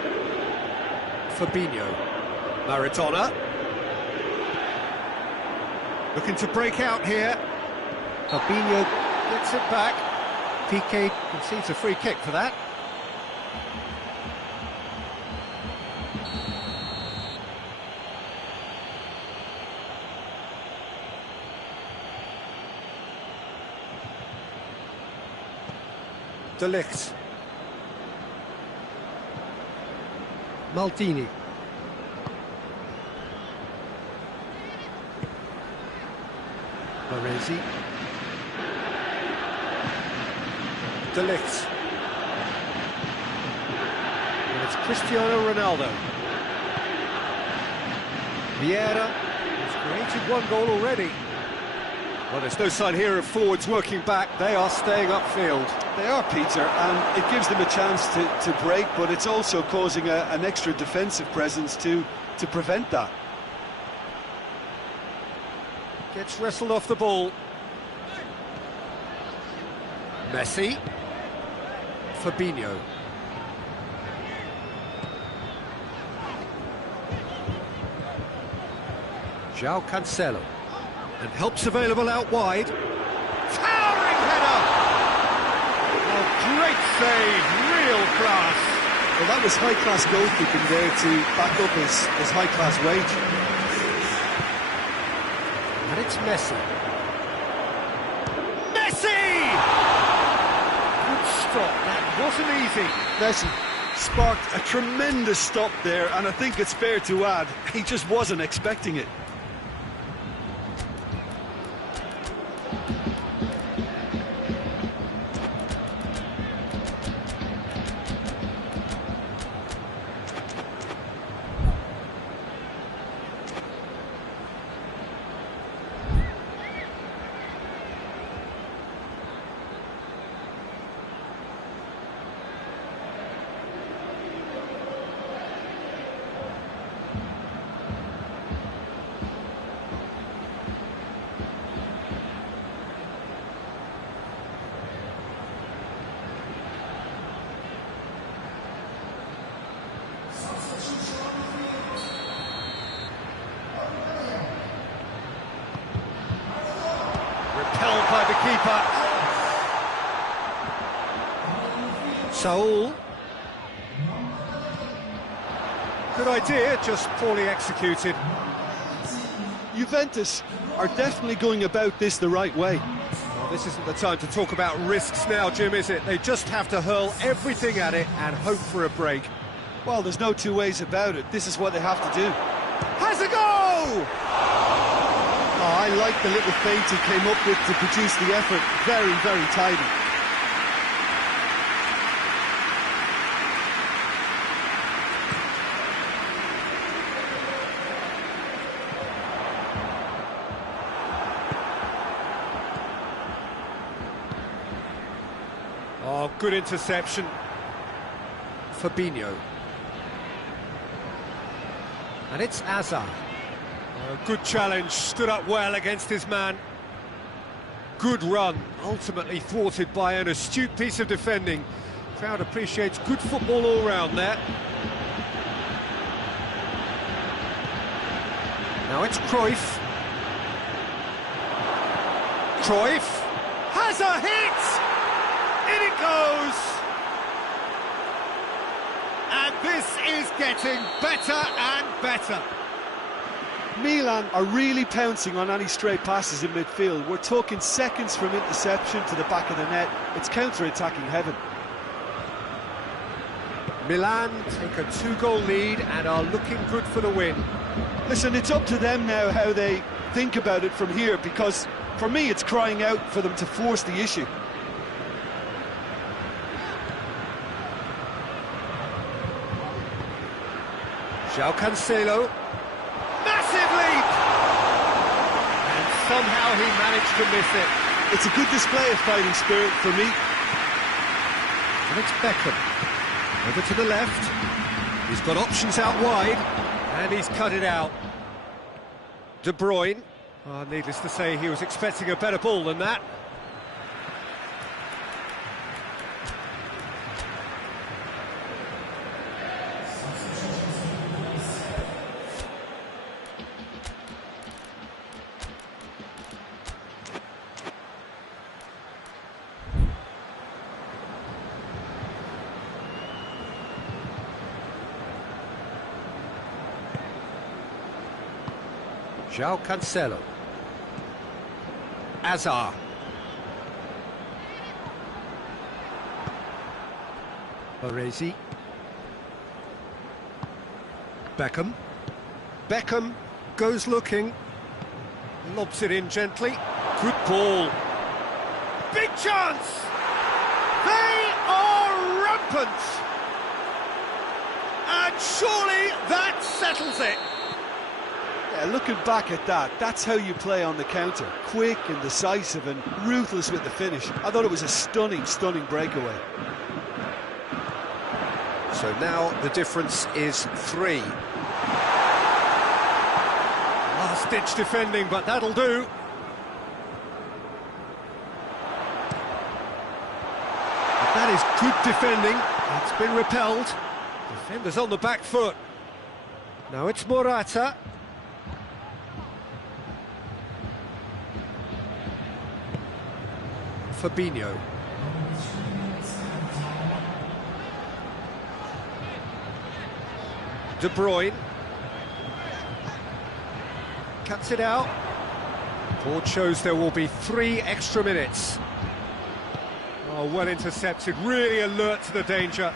Fabinho. Maradona. Looking to break out here. Fabinho gets it back. Piqué concedes a free kick for that. De Ligt. Maldini. Baresi. De Ligt. And it's Cristiano Ronaldo. Vieira has created one goal already. Well, there's no sign here of forwards working back. They are staying upfield. They are, Peter, and it gives them a chance to break, but it's also causing an extra defensive presence to prevent that. Gets wrestled off the ball. Messi. Fabinho. João Cancelo. And help's available out wide. Towering header! Well, great save, real class. Well, that was high-class goalkeeping there to back up his high-class wage. And it's Messi. Messi! Good stop, that wasn't easy. Messi sparked a tremendous stop there, and I think it's fair to add, he just wasn't expecting it. Held by the keeper. Saul. Good idea, just poorly executed. Juventus are definitely going about this the right way. Well, this isn't the time to talk about risks now, Jim, is it? They just have to hurl everything at it and hope for a break. Well, there's no two ways about it. This is what they have to do. Has a goal! Oh, I like the little feint he came up with to produce the effort. Very, very tidy. Oh, good interception. Fabinho. And it's Hazard. Good challenge, stood up well against his man. Good run, ultimately thwarted by an astute piece of defending. Crowd appreciates good football all round there. Now it's Cruyff. Cruyff has a hit! In it goes! And this is getting better and better. Milan are really pouncing on any stray passes in midfield. We're talking seconds from interception to the back of the net. It's counter-attacking heaven. Milan take a 2-goal lead and are looking good for the win. Listen, it's up to them now how they think about it from here, because for me it's crying out for them to force the issue. João Cancelo. Massive leap! And somehow he managed to miss it. It's a good display of fighting spirit for me. And it's Beckham. Over to the left. He's got options out wide. And he's cut it out. De Bruyne. Oh, needless to say, he was expecting a better ball than that. João Cancelo. Hazard. Baresi. Beckham. Beckham goes looking. Lobs it in gently. Good ball. Big chance! They are rampant! And surely that settles it. Yeah, looking back at that, that's how you play on the counter. Quick and decisive and ruthless with the finish. I thought it was a stunning, stunning breakaway. So now the difference is 3. Last-ditch defending, but that'll do. But that is good defending. It's been repelled. Defenders on the back foot. Now it's Morata. Fabinho. De Bruyne. Cuts it out. Board shows there will be 3 extra minutes. Oh, well intercepted, really alert to the danger.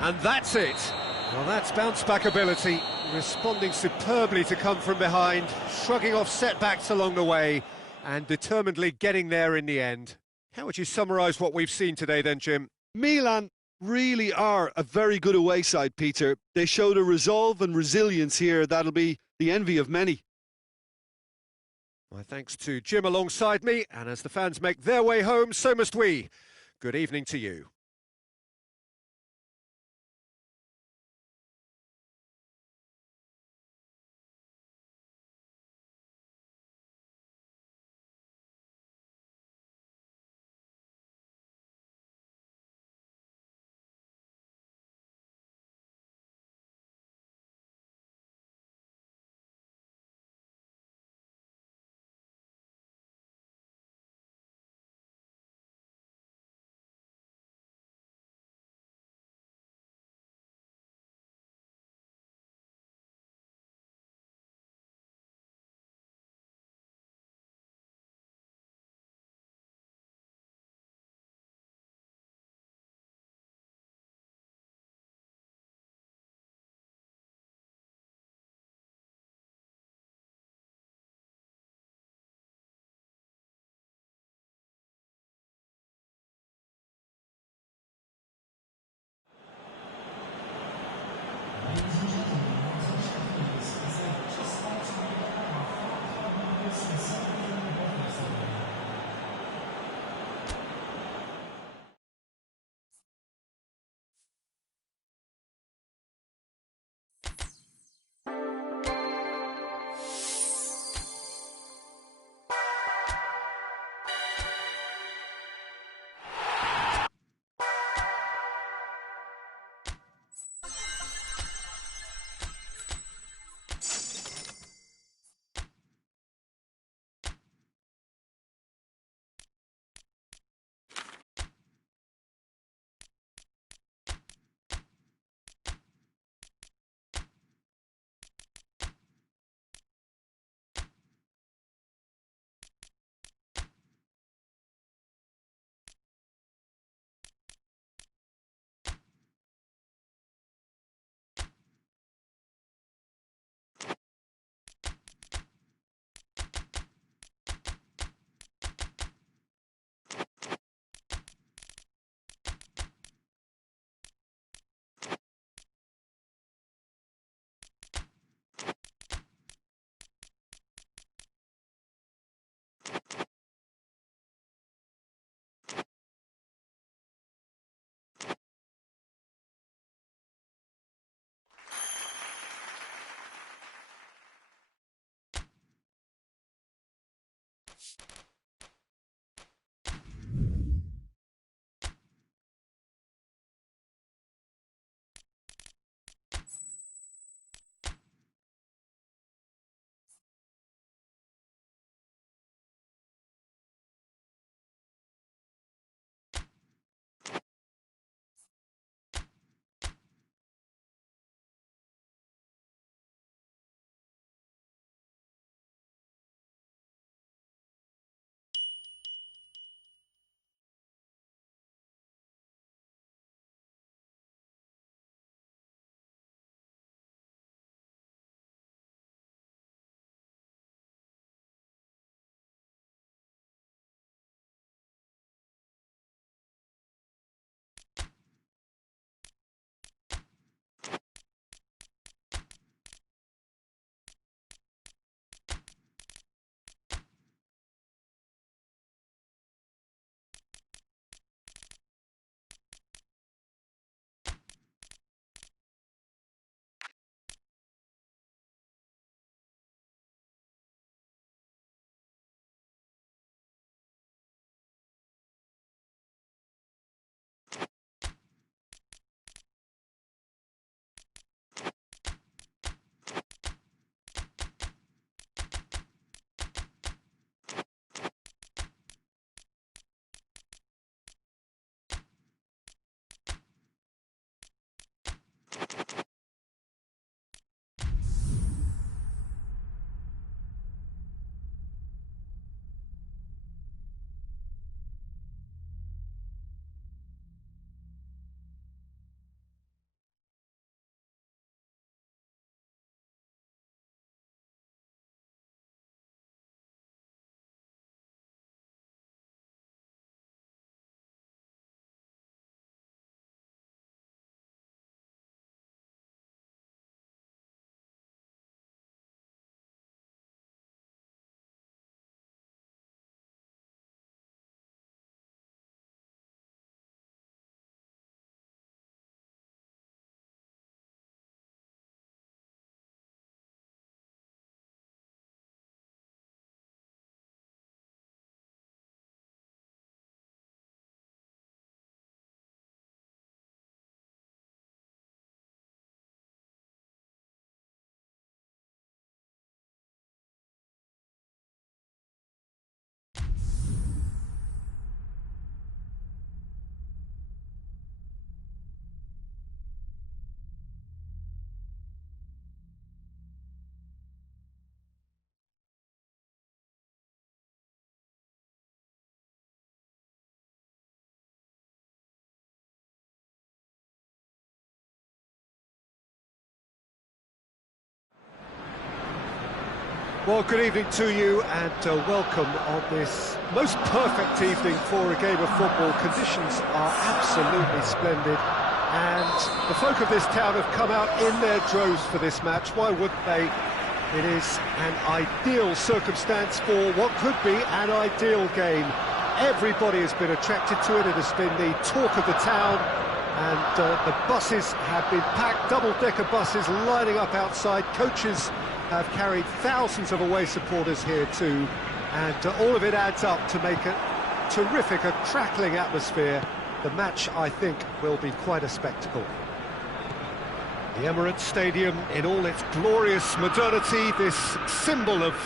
And that's it. Well, that's bounce-back ability, responding superbly to come from behind, shrugging off setbacks along the way, and determinedly getting there in the end. How would you summarise what we've seen today then, Jim? Milan really are a very good away side, Peter. They showed a resolve and resilience here that'll be the envy of many. My thanks to Jim alongside me, and as the fans make their way home, so must we. Good evening to you. Well, good evening to you and welcome on this most perfect evening for a game of football. Conditions are absolutely splendid and the folk of this town have come out in their droves for this match. Why wouldn't they? It is an ideal circumstance for what could be an ideal game. Everybody has been attracted to it. It has been the talk of the town, and the buses have been packed, double-decker buses lining up outside. Coaches have carried thousands of away supporters here too, and all of it adds up to make a terrific, a crackling atmosphere. The match, I think, will be quite a spectacle. The Emirates Stadium in all its glorious modernity, this symbol of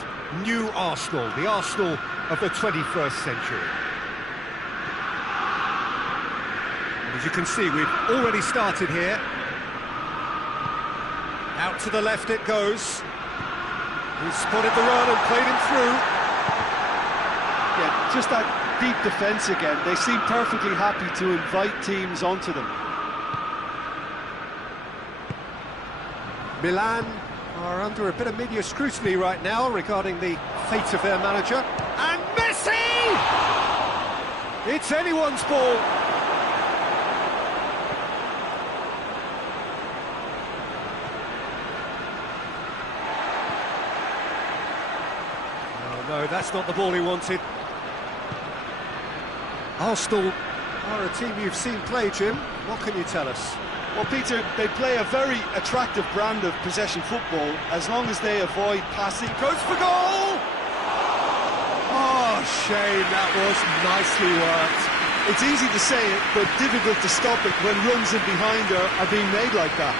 new Arsenal, the Arsenal of the 21st century. And as you can see, we've already started here. Out to the left it goes. He's spotted the run and played him through. Yeah, just that deep defence again. They seem perfectly happy to invite teams onto them. Milan are under a bit of media scrutiny right now regarding the fate of their manager. And Messi! It's anyone's ball. Oh, no, that's not the ball he wanted. Arsenal are a team you've seen play, Jim. What can you tell us? Well, Peter, they play a very attractive brand of possession football as long as they avoid passing. Goes for goal! Oh, shame, that was nicely worked. It's easy to say it, but difficult to stop it when runs in behind are being made like that.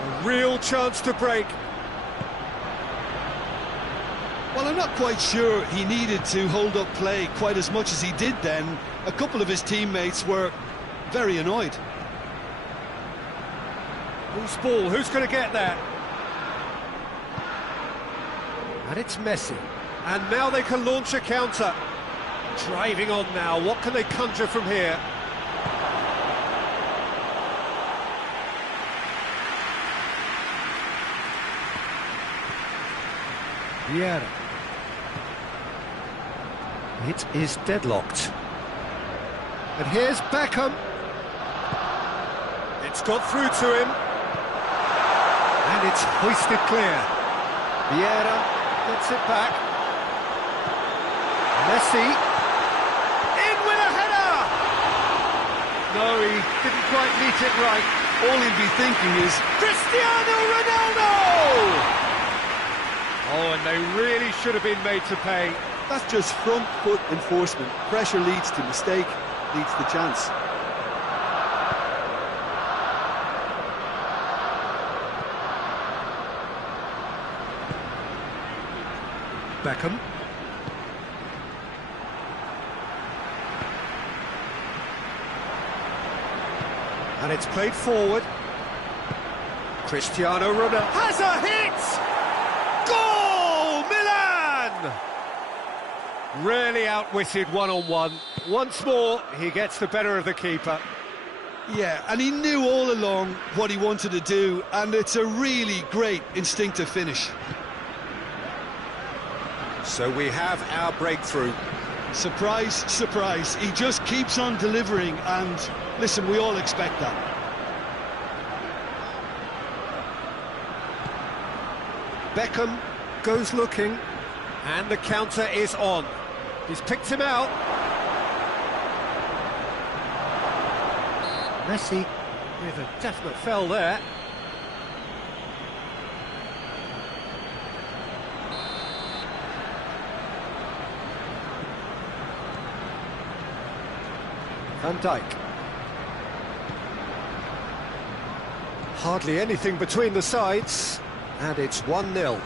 A real chance to break. Well, I'm not quite sure he needed to hold up play quite as much as he did then. A couple of his teammates were very annoyed. Whose ball? Who's going to get that? And it's Messi. And now they can launch a counter. Driving on now. What can they conjure from here? Vieira. It is deadlocked. And here's Beckham. It's got through to him. And it's hoisted clear. Vieira gets it back. Messi. In with a header! No, he didn't quite meet it right. All he'd be thinking is, Cristiano Ronaldo! Oh, and they really should have been made to pay. That's just front foot enforcement. Pressure leads to mistake, leads to chance. Beckham. And it's played forward. Cristiano Ronaldo has a hit! Goal! Milan! Really outwitted one-on-one. Once more, he gets the better of the keeper. yeah, and he knew all along what he wanted to do, and it's a really great instinctive finish. So we have our breakthrough. Surprise, surprise, he just keeps on delivering, and listen, we all expect that. Beckham goes looking, and the counter is on. He's picked him out. Messi with a definite foul there. Van Dijk. Hardly anything between the sides, and it's 1-0.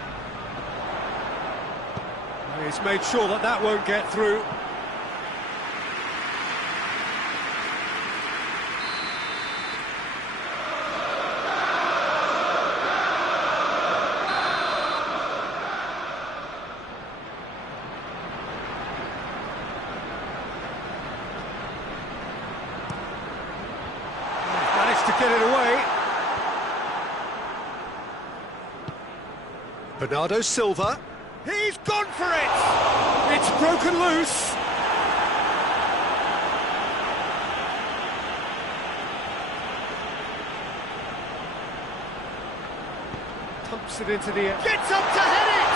He's made sure that that won't get through. to get it away. Bernardo Silva. He's gone for it! It's broken loose. Pumps it into the air. Gets up to head it!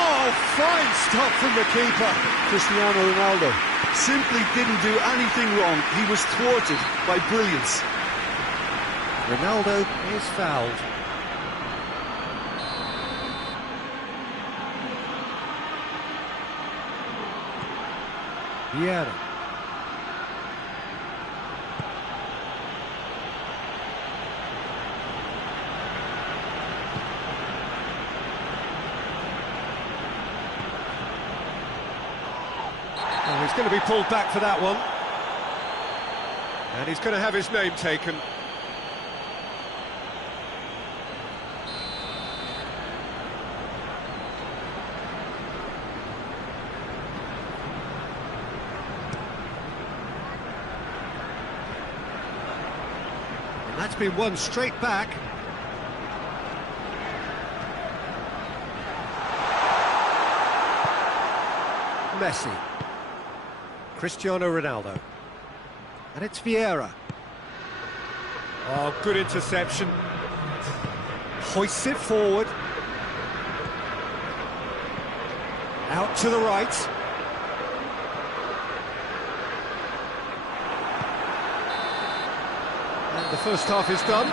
Oh, fine stop from the keeper. Cristiano Ronaldo simply didn't do anything wrong. He was thwarted by brilliance. Ronaldo is fouled. Vieira. Oh, he's going to be pulled back for that one. And he's going to have his name taken. That's been won straight back. Messi. Cristiano Ronaldo. And it's Vieira. Oh, good interception. Hoists it forward. Out to the right. The first half is done.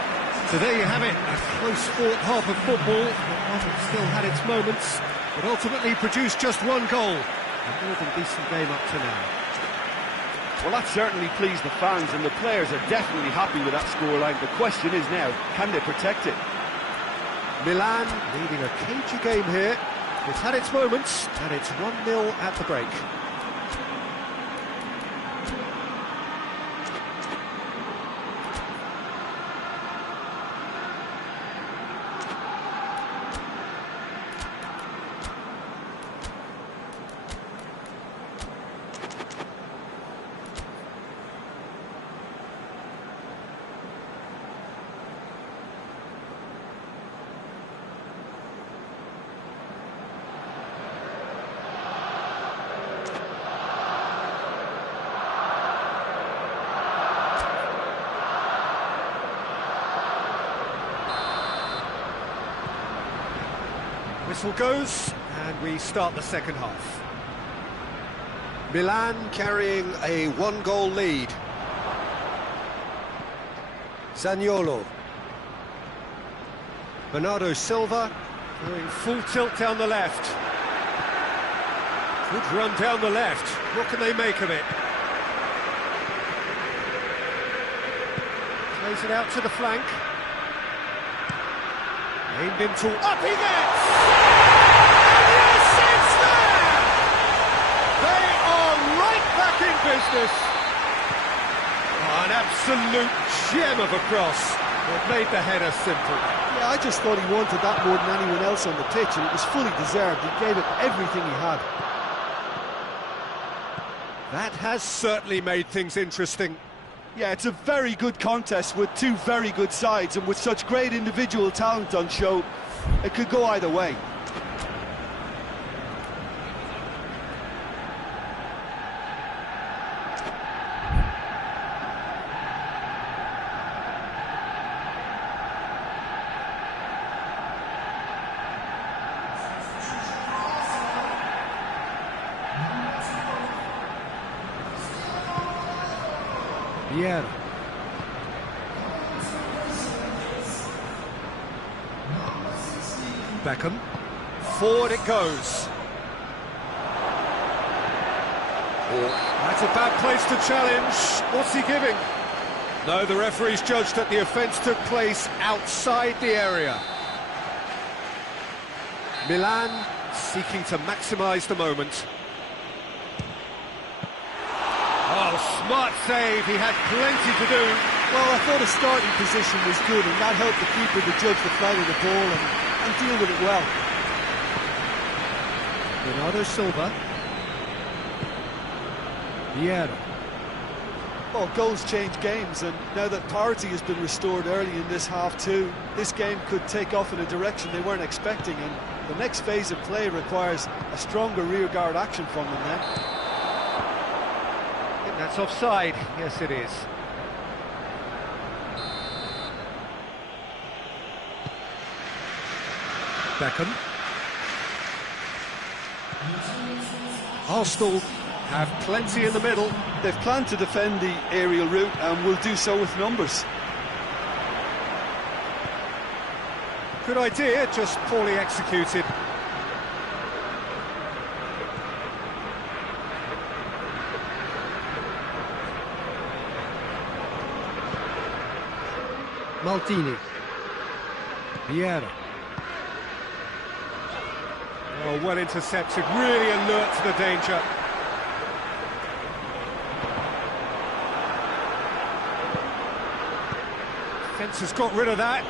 So there you have it, a close-fought half of football. One that still had its moments, but ultimately produced just one goal. A more than decent game up to now. Well, that certainly pleased the fans, and the players are definitely happy with that scoreline. The question is now, can they protect it? Milan leading a cagey game here. It's had its moments, and it's 1-0 at the break. Whistle goes, and we start the second half. Milan carrying a one-goal lead. Zaniolo. Bernardo Silva going full tilt down the left. Good run down the left. What can they make of it? Plays it out to the flank. Aimed into... Up he gets! And yes, it's there! They are right back in business. Oh, an absolute gem of a cross that made the header simple. Yeah, I just thought he wanted that more than anyone else on the pitch, and it was fully deserved. He gave it everything he had. That has certainly made things interesting. Yeah, it's a very good contest with two very good sides, and with such great individual talent on show, it could go either way. Vieira. Beckham. Forward it goes. That's a bad place to challenge. What's he giving? No, the referee's judged that the offence took place outside the area. Milan seeking to maximise the moment. Oh, smart save, he had plenty to do. Well, I thought his starting position was good, and that helped the keeper to judge the flight of the ball and deal with it well. Bernardo Silva. Vieira. Well, goals change games, and now that parity has been restored early in this half too, this game could take off in a direction they weren't expecting, and the next phase of play requires a stronger rearguard action from them then. I think that's offside. Yes, it is. Beckham. Arsenal have plenty in the middle. They've planned to defend the aerial route and will do so with numbers. Good idea, just poorly executed. Maldini. Vieira. Oh, well intercepted, really alert to the danger. Defence has got rid of that.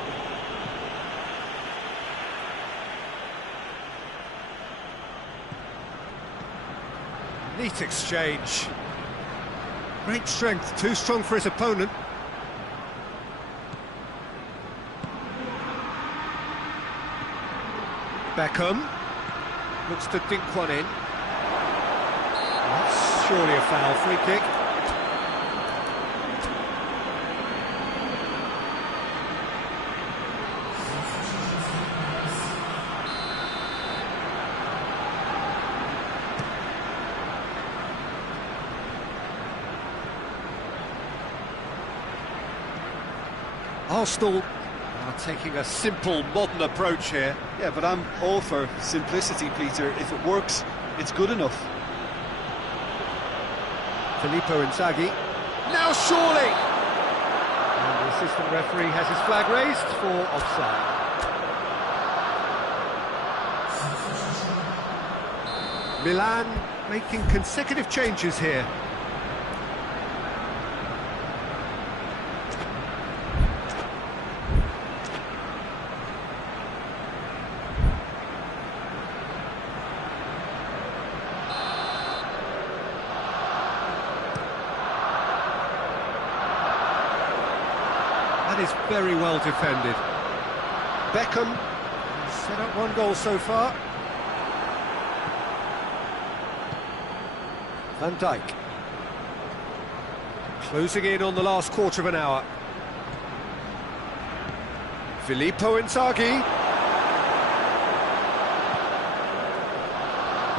Neat exchange. Great strength, too strong for his opponent. Beckham looks to dink one in. That's surely a foul, free kick. Arsenal are taking a simple, modern approach here. Yeah, but I'm all for simplicity, Peter. If it works, it's good enough. Filippo Inzaghi. Now surely! And the assistant referee has his flag raised for offside. Milan making consecutive changes here. That is very well defended. Beckham set up one goal so far. Van Dijk. Closing in on the last quarter of an hour. Filippo Inzaghi.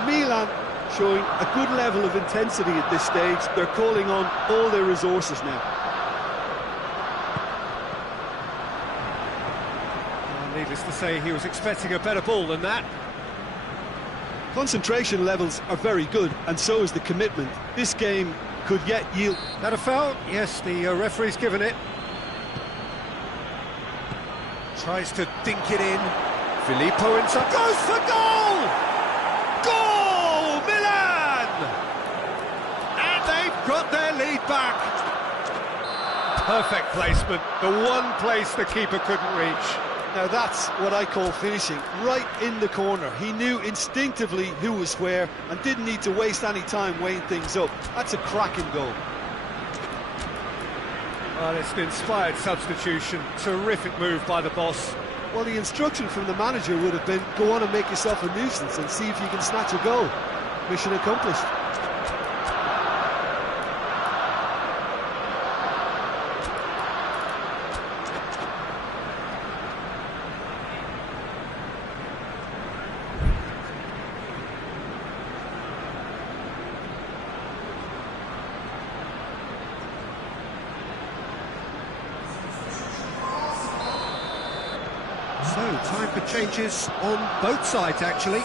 Milan showing a good level of intensity at this stage. They're calling on all their resources now. Needless to say, he was expecting a better ball than that. Concentration levels are very good, and so is the commitment. This game could yet yield. That a foul? Yes, the referee's given it. Tries to dink it in. Filippo Inzaghi goes for goal! Goal! Milan! And they've got their lead back. Perfect placement, the one place the keeper couldn't reach. Now that's what I call finishing, right in the corner. He knew instinctively who was where and didn't need to waste any time weighing things up. That's a cracking goal. Well, it's an inspired substitution. Terrific move by the boss. Well, the instruction from the manager would have been, go on and make yourself a nuisance and see if you can snatch a goal. Mission accomplished. So, time for changes on both sides, actually.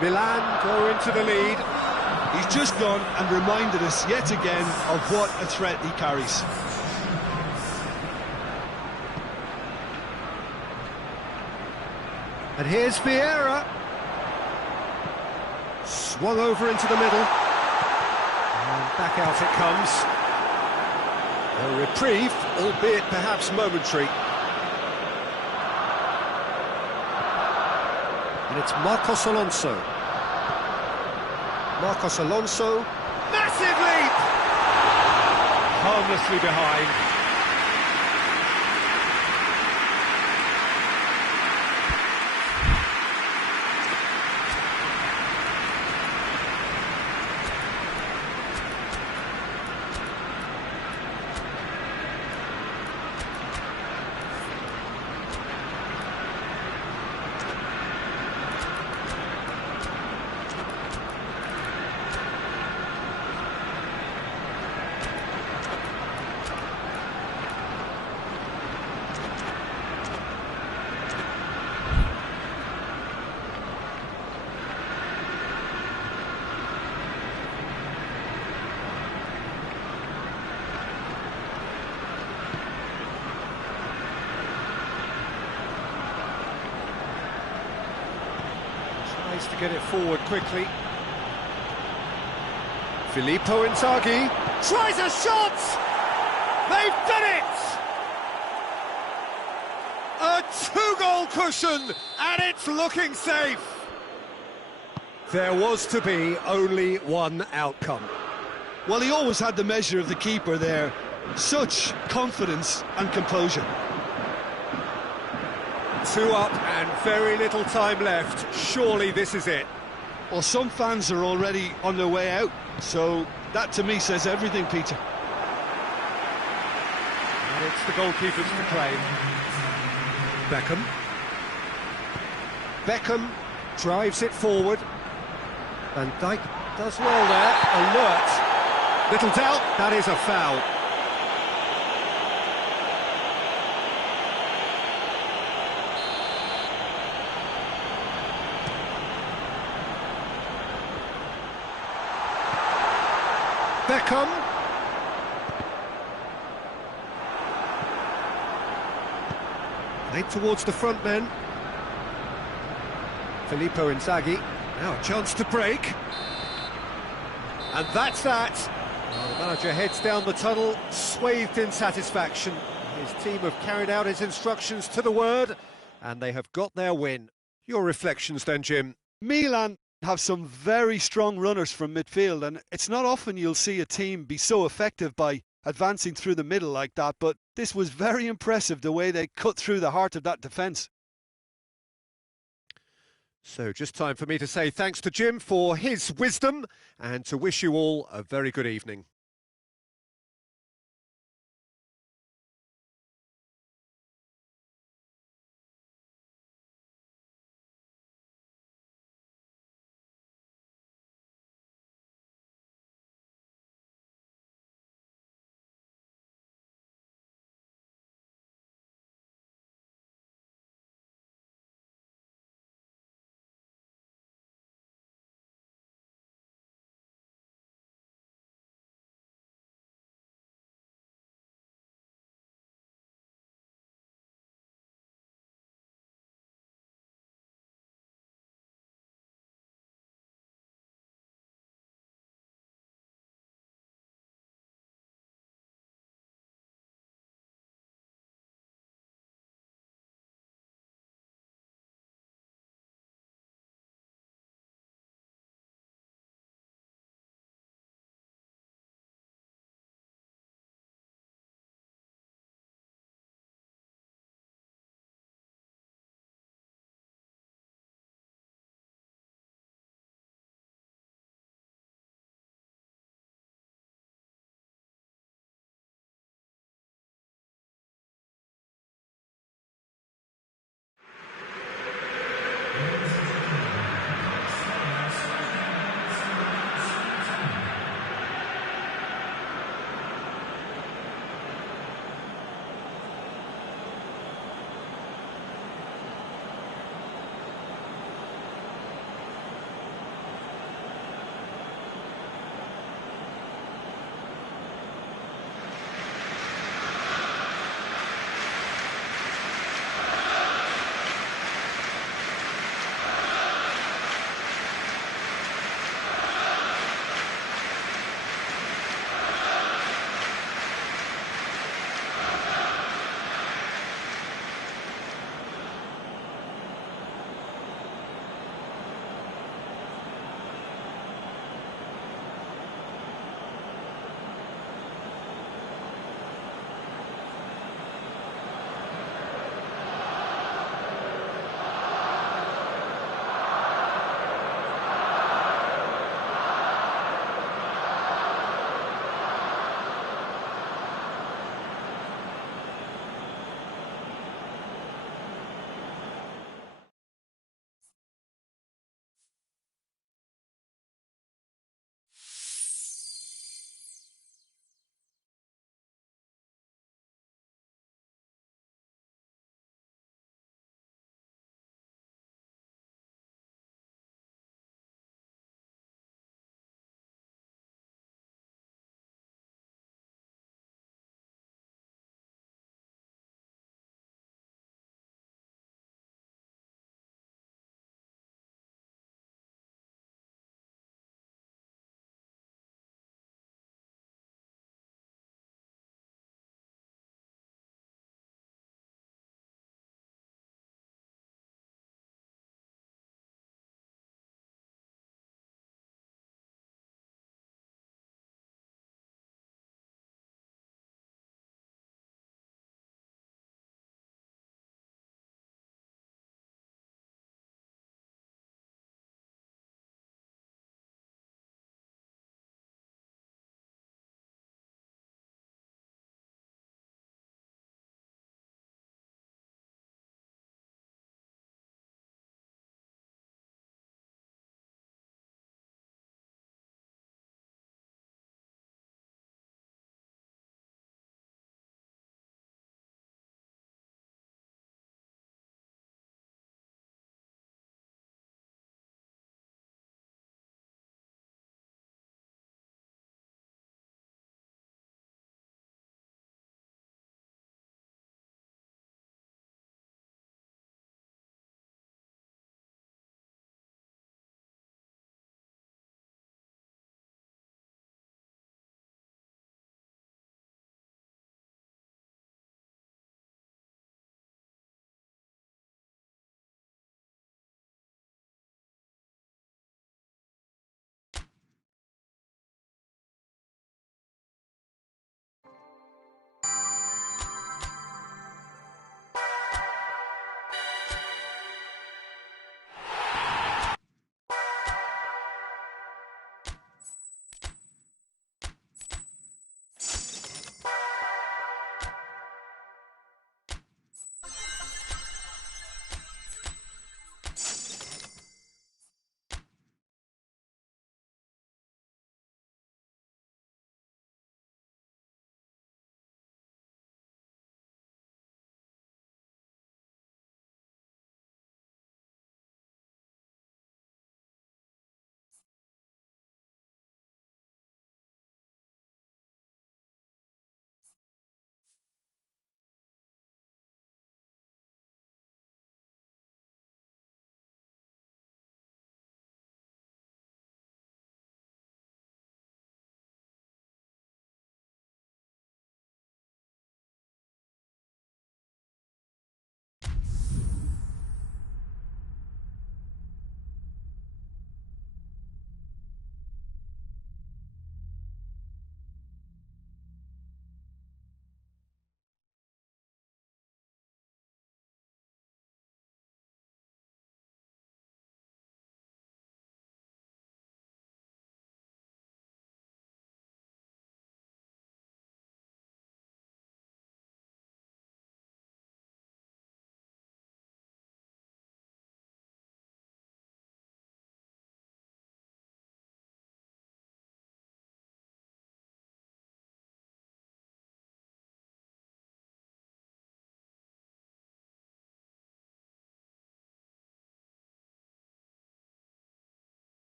Milan go into the lead. He's just gone and reminded us yet again of what a threat he carries. And here's Vieira. Swung over into the middle. And back out it comes. A reprieve, albeit perhaps momentary. And it's Marcos Alonso. Marcos Alonso. Massive leap! harmlessly behind. Tries to get it forward quickly. Filippo Inzaghi tries a shot! They've done it! A two-goal cushion, and it's looking safe. There was to be only one outcome. Well, he always had the measure of the keeper there. Such confidence and composure. 2 up and very little time left. Surely this is it. Well, some fans are already on their way out, so that to me says everything, Peter. And it's the goalkeepers to claim. Beckham. Beckham drives it forward. Van Dijk does well there. Alert. Little doubt, that is a foul. Beckham. Played towards the front men. Filippo Inzaghi. Now a chance to break. And that's that. Well, the manager heads down the tunnel, swathed in satisfaction. His team have carried out his instructions to the word, and they have got their win. Your reflections then, Jim? Milan have some very strong runners from midfield, and it's not often you'll see a team be so effective by advancing through the middle like that, but this was very impressive, the way they cut through the heart of that defence. So just time for me to say thanks to Jim for his wisdom and to wish you all a very good evening.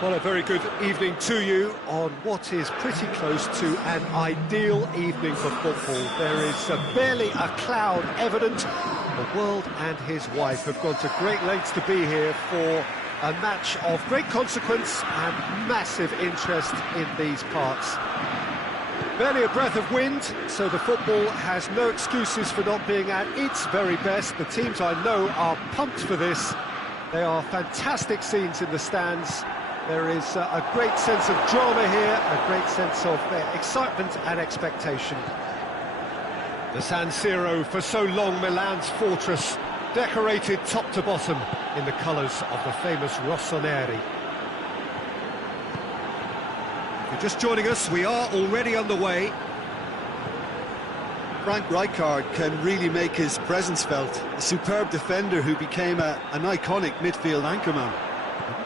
Well, a very good evening to you on what is pretty close to an ideal evening for football. There is barely a cloud evident. The world and his wife have gone to great lengths to be here for a match of great consequence and massive interest in these parts. Barely a breath of wind, so the football has no excuses for not being at its very best. The teams I know are pumped for this. They are fantastic scenes in the stands. There is a great sense of drama here, a great sense of excitement and expectation. The San Siro, for so long Milan's fortress, decorated top to bottom in the colours of the famous Rossoneri. If you're just joining us, we are already underway. Frank Rijkaard can really make his presence felt. A superb defender who became an iconic midfield anchorman.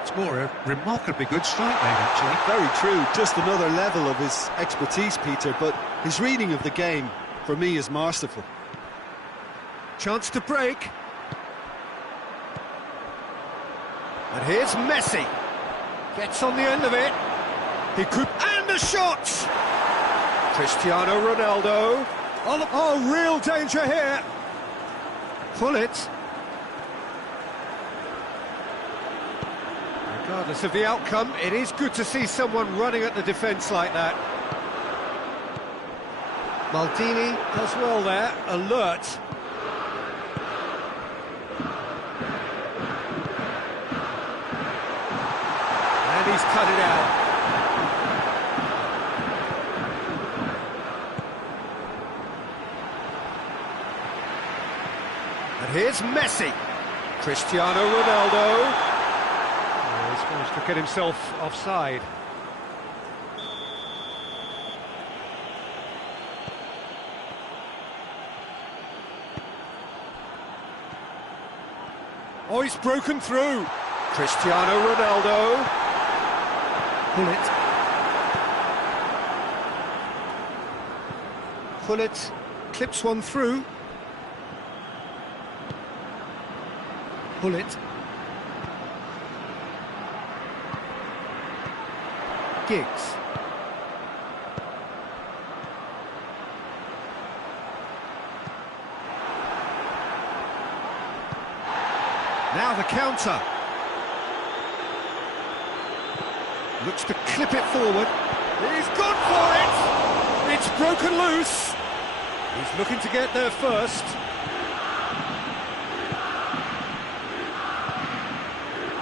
It's more a remarkably good strike rate, actually. Very true, just another level of his expertise, Peter, but his reading of the game, for me, is masterful. Chance to break. And here's Messi. Gets on the end of it. He could... And a shot! Cristiano Ronaldo. Oh, real danger here. Gullit. Regardless of the outcome, it is good to see someone running at the defence like that. Maldini does well there, alert. And he's cut it out. And here's Messi. Cristiano Ronaldo. He's managed to get himself offside. Oh, he's broken through. Cristiano Ronaldo. Gullit clips one through. Gullit. Giggs. Now the counter. Looks to clip it forward. He's gone for it! It's broken loose. He's looking to get there first.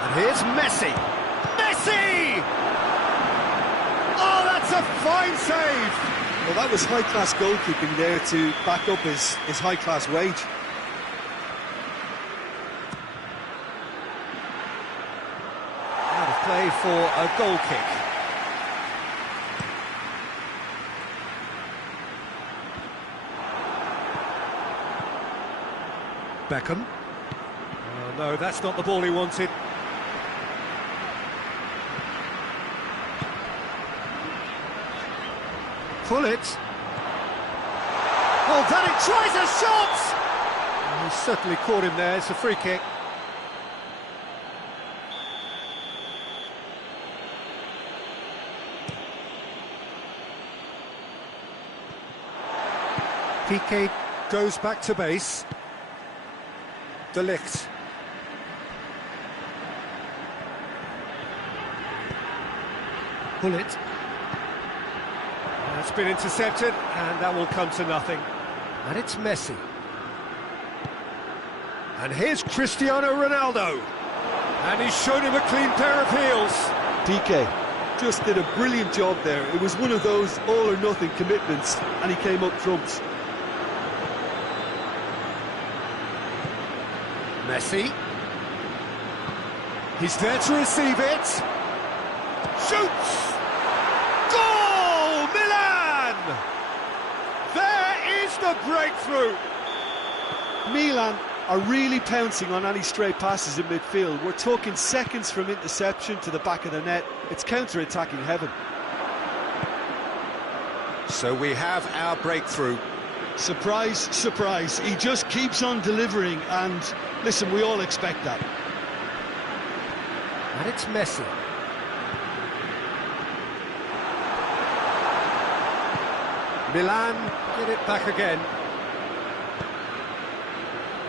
And here's Messi. Messi! Oh, that's a fine save! Well, that was high-class goalkeeping there to back up his high-class wage. Out of play for a goal kick. Beckham. Oh, no, that's not the ball he wanted. Gullit. Oh, then it tries a shot! Oh, he certainly caught him there. It's a free kick. Piqué goes back to base. De Ligt. Gullit. That's been intercepted, and that will come to nothing. And it's Messi. And here's Cristiano Ronaldo. And he's shown him a clean pair of heels. Piqué just did a brilliant job there. It was one of those all-or-nothing commitments, and he came up trumps. Messi. He's there to receive it. Shoots! Goal! Milan! There is the breakthrough! Milan are really pouncing on any stray passes in midfield. We're talking seconds from interception to the back of the net. It's counter-attacking heaven. So we have our breakthrough. Surprise, surprise. He just keeps on delivering, and listen, we all expect that. And it's Messi. Milan get it back again.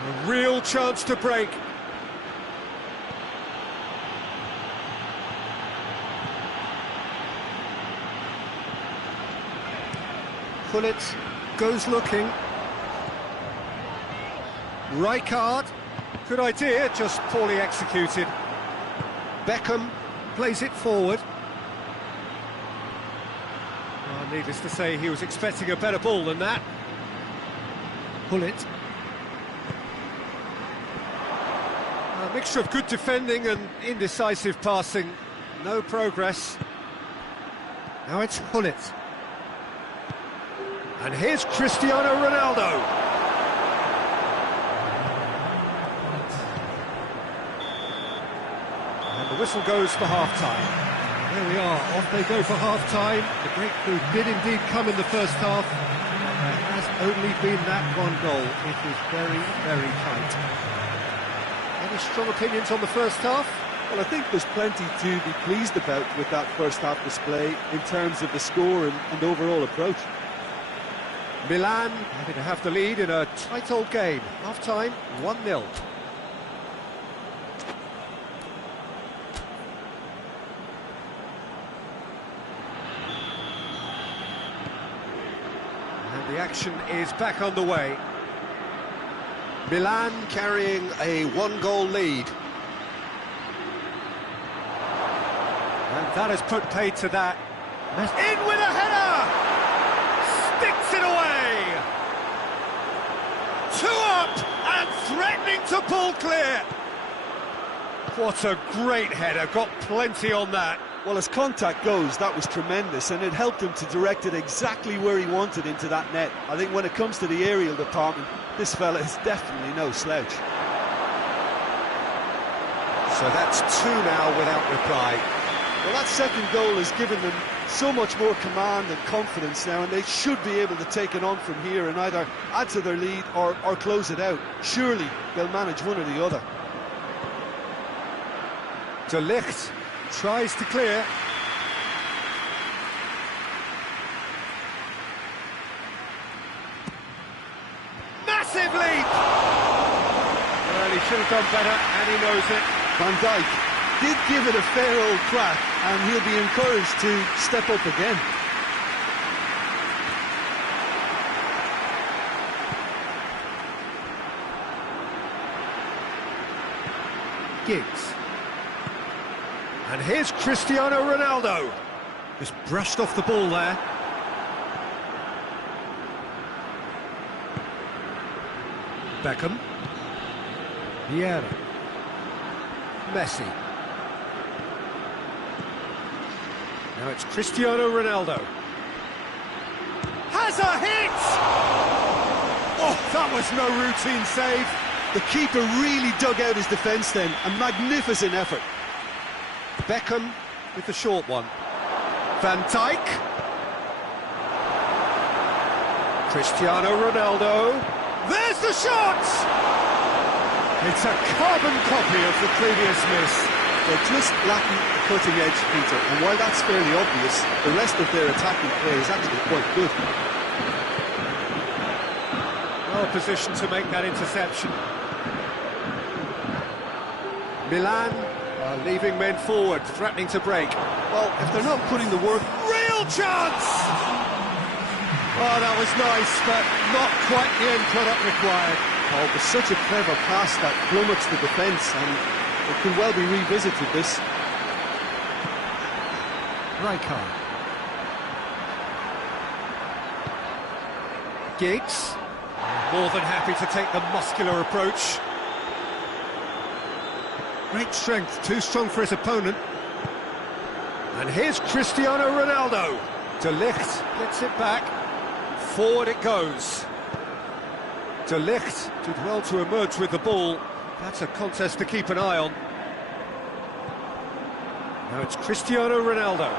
A real chance to break. Gullit goes looking. Rijkaard, good idea, just poorly executed. Beckham plays it forward. Well, needless to say, he was expecting a better ball than that. Gullit. A mixture of good defending and indecisive passing. No progress. Now it's Gullit. And here's Cristiano Ronaldo. And the whistle goes for half-time. There we are, off they go for half-time. The breakthrough did indeed come in the first half. There has only been that one goal. It is very, very tight. Any strong opinions on the first half? Well, I think there's plenty to be pleased about with that first half display in terms of the score and overall approach. Milan happy to have the lead in a tight old game. Half-time, 1-0. And the action is back underway. Milan carrying a one-goal lead. And that has put paid to that. In with a header! Sticks it away! 2 up and threatening to pull clear. What a great header, got plenty on that. Well, as contact goes, that was tremendous, and it helped him to direct it exactly where he wanted into that net. I think when it comes to the aerial department, this fella is definitely no slouch. So that's 2 now without reply. Well, that second goal has given them so much more command and confidence now, and they should be able to take it on from here and either add to their lead or close it out. Surely they'll manage one or the other. De Ligt tries to clear. Massive leap! Well, he should have done better, and he knows it. Van Dijk did give it a fair old crack, and he'll be encouraged to step up again. Giggs. And here's Cristiano Ronaldo. Just brushed off the ball there. Beckham. Vieira. Messi. Now it's Cristiano Ronaldo. Has a hit! Oh, that was no routine save. The keeper really dug out his defence then. A magnificent effort. Beckham with the short one. Van Dijk. Cristiano Ronaldo. There's the shot! It's a carbon copy of the previous miss. They're just lacking the cutting edge, Peter, and while that's fairly obvious, the rest of their attacking play is actually quite good. Well positioned to make that interception. Milan are leaving men forward, threatening to break. Well, if they're not putting the work... Real chance! Oh, that was nice, but not quite the end product required. Oh, it was such a clever pass that flummoxed the defence, and it could well be revisited, this. Rijkaard. Giggs. More than happy to take the muscular approach. Great strength, too strong for his opponent. And here's Cristiano Ronaldo. De Ligt gets it back. Forward it goes. De Ligt did well to emerge with the ball. That's a contest to keep an eye on. Now it's Cristiano Ronaldo.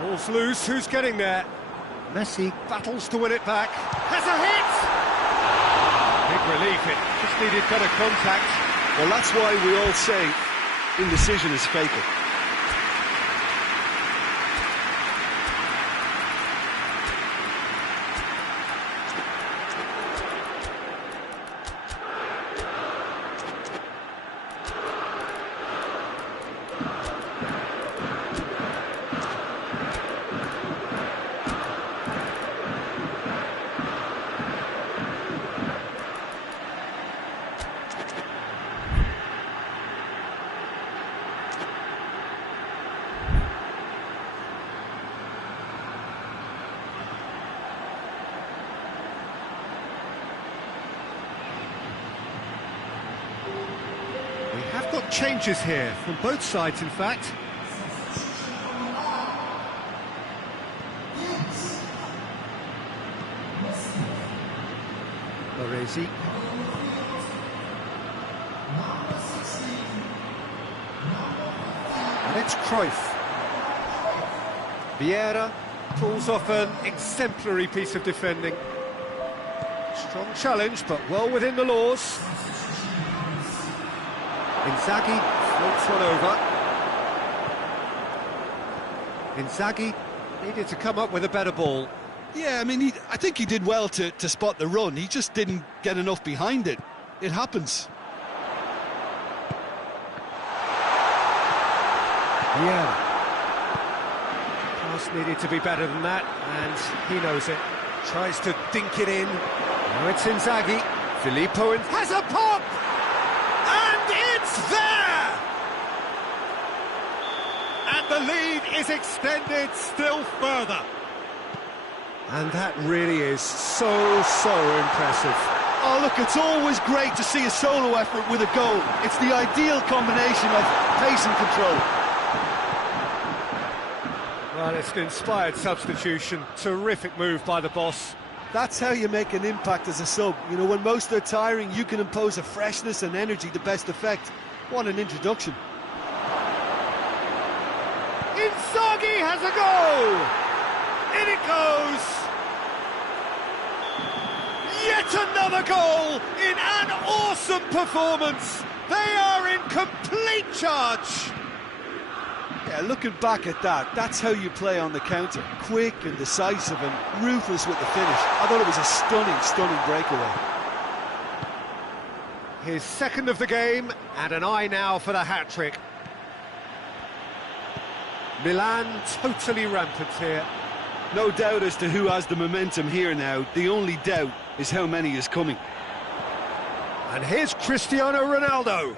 Ball's loose, who's getting there? Messi battles to win it back. Has a hit! Big relief, it just needed better contact. Well, that's why we all say indecision is fatal. changes here, from both sides in fact. Baresi. And it's Cruyff. Vieira pulls off an exemplary piece of defending. Strong challenge, but well within the laws. Inzaghi floats one over. Inzaghi needed to come up with a better ball. Yeah, I mean, I think he did well to spot the run. He just didn't get enough behind it. It happens. Yeah. Pass needed to be better than that, and he knows it. Tries to dink it in. Now it's Inzaghi. Filippo has a pop! And it's there! And the lead is extended still further. And that really is so impressive. Oh, look, it's always great to see a solo effort with a goal. It's the ideal combination of pace and control. Well, it's an inspired substitution. Terrific move by the boss. That's how you make an impact as a sub. You know, when most are tiring, you can impose a freshness and energy to best effect. What an introduction. Inzaghi has a goal! In it goes! Yet another goal in an awesome performance! They are in complete charge! Yeah, looking back at that, that's how you play on the counter. Quick and decisive and ruthless with the finish. I thought it was a stunning breakaway. His second of the game, and an eye now for the hat-trick. Milan totally rampant here. No doubt as to who has the momentum here now. The only doubt is how many is coming. And here's Cristiano Ronaldo.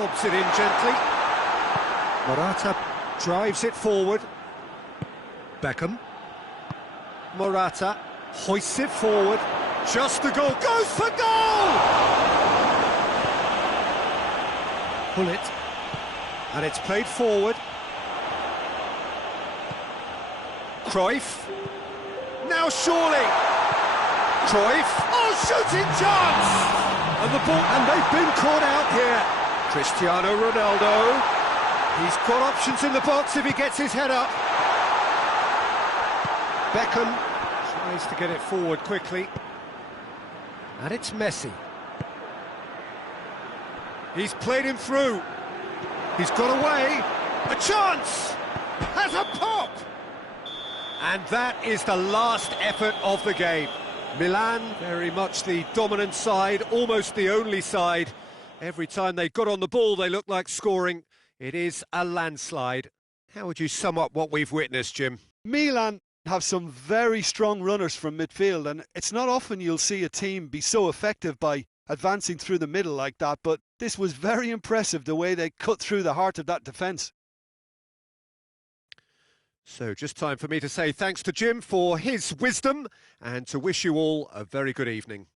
Lobs it in gently. Morata drives it forward. Beckham. Morata hoists it forward. Just the goal. Goes for goal! Pull it. And it's played forward. Cruyff. Now surely. Cruyff. Oh, shooting chance! And the ball, and they've been caught out here. Cristiano Ronaldo. He's got options in the box if he gets his head up. Beckham tries to get it forward quickly. And it's Messi. He's played him through. He's got away. A chance! Has a pop! And that is the last effort of the game. Milan, very much the dominant side, almost the only side. Every time they got on the ball, they looked like scoring. It is a landslide. How would you sum up what we've witnessed, Jim? Milan have some very strong runners from midfield, and it's not often you'll see a team be so effective by advancing through the middle like that, but this was very impressive, the way they cut through the heart of that defence. So just time for me to say thanks to Jim for his wisdom and to wish you all a very good evening.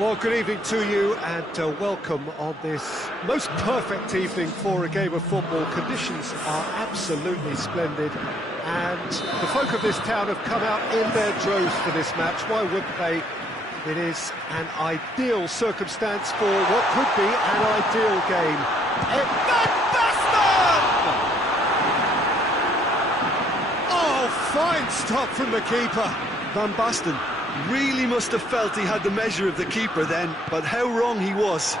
Well, good evening to you and welcome on this most perfect evening for a game of football. Conditions are absolutely splendid and the folk of this town have come out in their droves for this match. Why wouldn't they? It is an ideal circumstance for what could be an ideal game. Van Basten! Oh, fine stop from the keeper. Van Basten really must have felt he had the measure of the keeper then, but how wrong he was.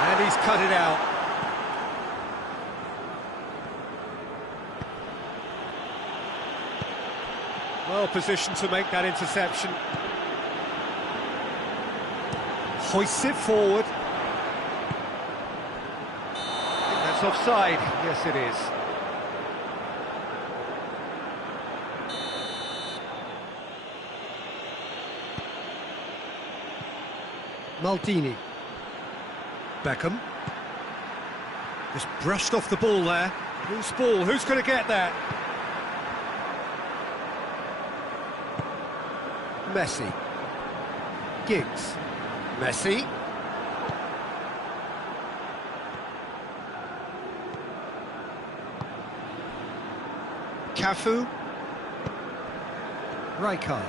And he's cut it out. Well positioned to make that interception. Hoists it forward. I think that's offside. Yes, it is. Maldini. Beckham. Just brushed off the ball there. Loose ball, who's going to get that? Messi. Giggs. Messi. Cafu. Rijkaard.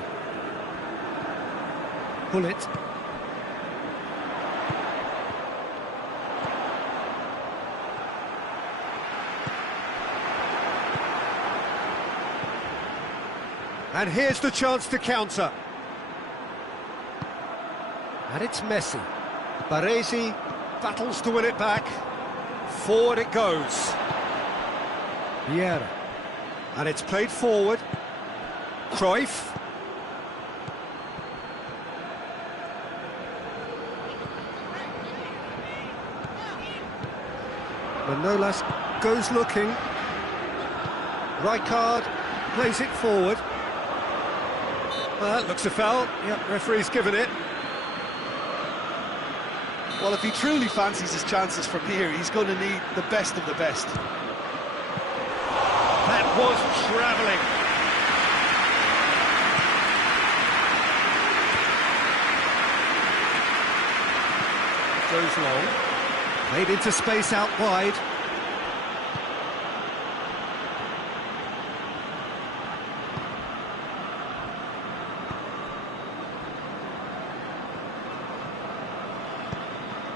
Bullet. And here's the chance to counter. And it's Messi. Baresi battles to win it back. Forward it goes. Vieira. And it's played forward. Cruyff. Manolas goes looking. Rijkaard plays it forward. Well, that looks a foul. Yep, referee's given it. Well, if he truly fancies his chances from here, he's going to need the best of the best. That was travelling. Goes long. Played into space out wide.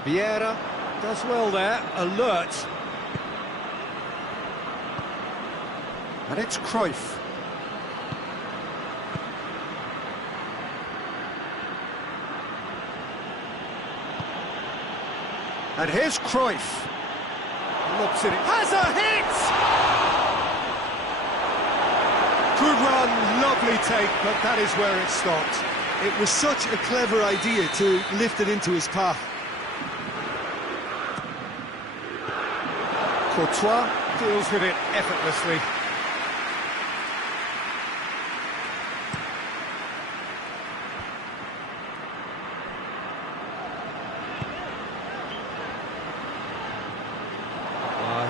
Vieira does well there, alert. And it's Cruyff. And here's Cruyff. Looks at it. Has a hit! Good run, lovely take, but that is where it stopped. It was such a clever idea to lift it into his path. Courtois deals with it effortlessly.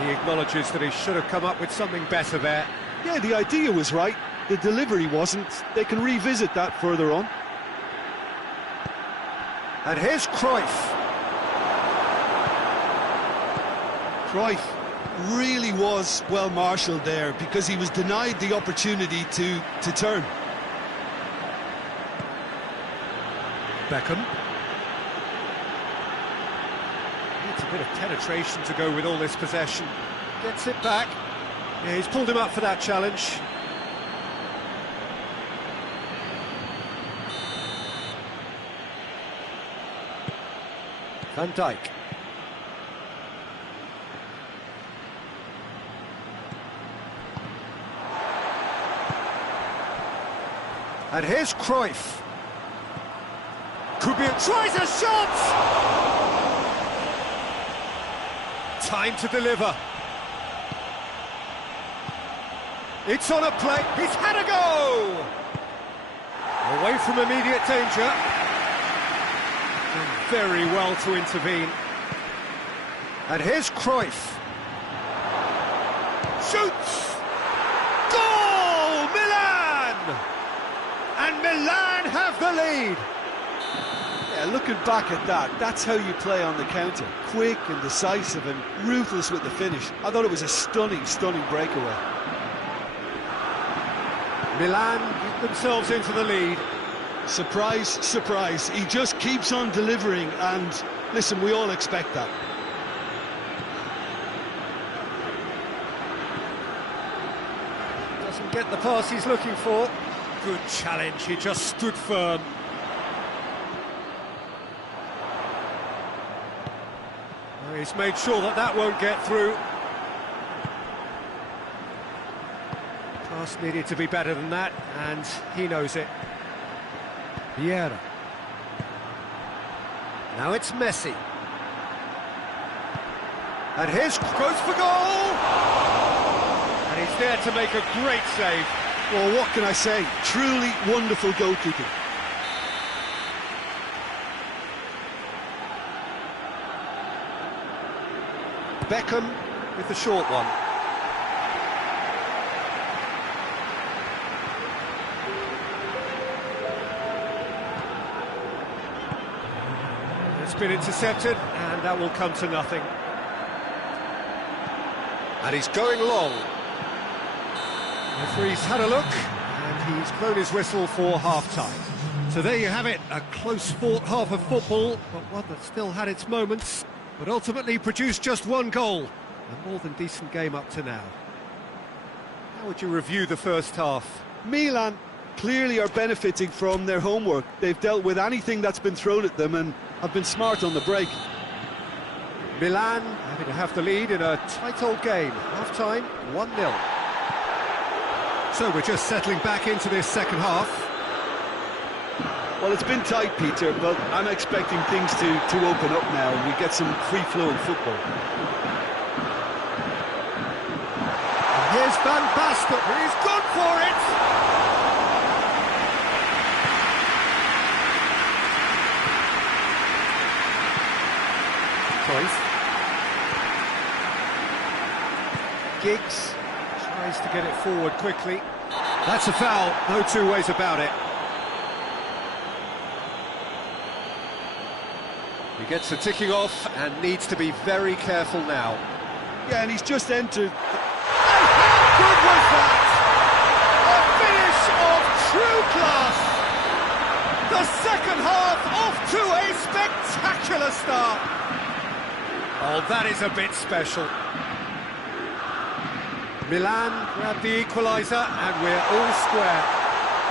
He acknowledges that he should have come up with something better there. Yeah, the idea was right, the delivery wasn't. They can revisit that further on. And here's Cruyff. Cruyff really was well marshalled there because he was denied the opportunity to turn. Beckham. Needs a bit of penetration to go with all this possession. Gets it back. Yeah, he's pulled him up for that challenge. Van Dijk. And here's Cruyff. Kubiak tries a shot! Time to deliver. It's on a play. He's had a go! Away from immediate danger. Done very well to intervene. And here's Cruyff. Shoots! Goal! Milan! And Milan have the lead. looking back at that, that's how you play on the counter. Quick and decisive and ruthless with the finish. I thought it was a stunning breakaway. Milan get themselves into the lead. Surprise, surprise. He just keeps on delivering, and listen, we all expect that. Doesn't get the pass he's looking for. Good challenge, he just stood firm. He's made sure that that won't get through. Pass needed to be better than that, and he knows it. Vieira. Now it's Messi. And here's goes for goal! And he's there to make a great save. Well, what can I say? Truly wonderful goalkeeping. Beckham with the short one. It's been intercepted, and that will come to nothing. And he's going long. The referee's had a look, and he's blown his whistle for half-time. So there you have it, a close-fought half of football, but one that still had its moments, but ultimately produced just one goal. A more than decent game up to now. How would you review the first half? Milan clearly are benefiting from their homework. They've dealt with anything that's been thrown at them and have been smart on the break. Milan having to have the lead in a tight old game. Half-time, 1-0. So we're just settling back into this second half. Well, it's been tight, Peter, but I'm expecting things to open up now and we get some free-flowing football. And here's Van Basten, he's gone for it! Cruyff. Giggs tries to get it forward quickly. That's a foul, no two ways about it. He gets the ticking off and needs to be very careful now. Yeah, and he's just entered. And how good was that? A finish of true class! The second half off to a spectacular start. Oh, that is a bit special. Milan grabbed the equaliser and we're all square.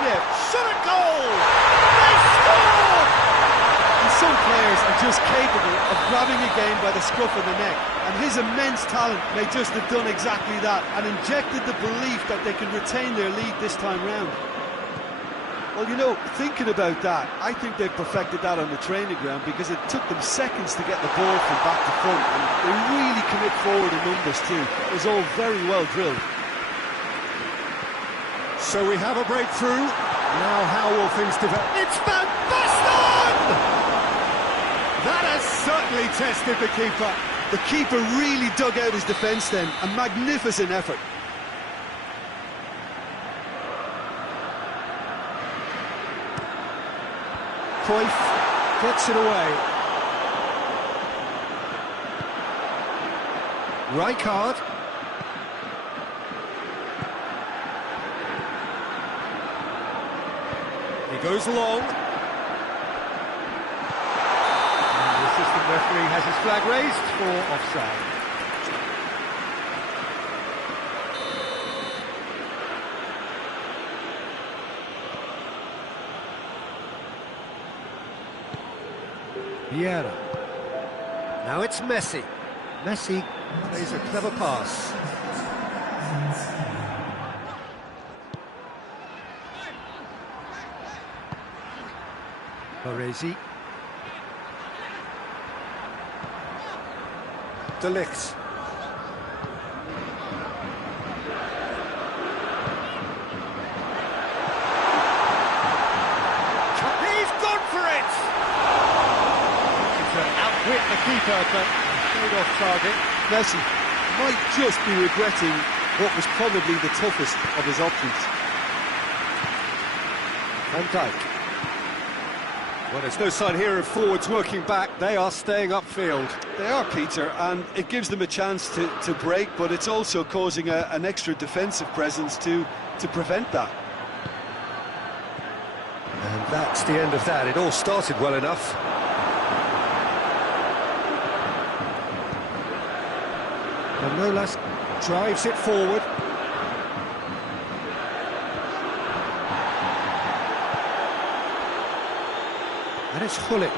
Yeah, shot a goal! They scored! And some players are just capable of grabbing a game by the scruff of the neck, and his immense talent may just have done exactly that and injected the belief that they can retain their lead this time round. Well, you know, thinking about that, I think they've perfected that on the training ground because it took them seconds to get the ball from back to front, and they really commit forward in numbers too. It was all very well drilled. So we have a breakthrough. Now how will things develop? It's Van Basten! That has certainly tested the keeper. The keeper really dug out his defence then, a magnificent effort. Cruyff gets it away. Rijkaard. He goes long. And the assistant referee has his flag raised for offside. Vieira. Now it's Messi. Messi plays a clever pass. Baresi. De Ligt. He's gone for it! Outwit the keeper, but straight off target. Messi might just be regretting what was probably the toughest of his options. Van Dijk. Well, there's no sign here of forwards working back. They are staying upfield. They are, Peter, and it gives them a chance to break, but it's also causing an extra defensive presence to prevent that. And that's the end of that. It all started well enough. Manolas drives it forward. And it's Gullit.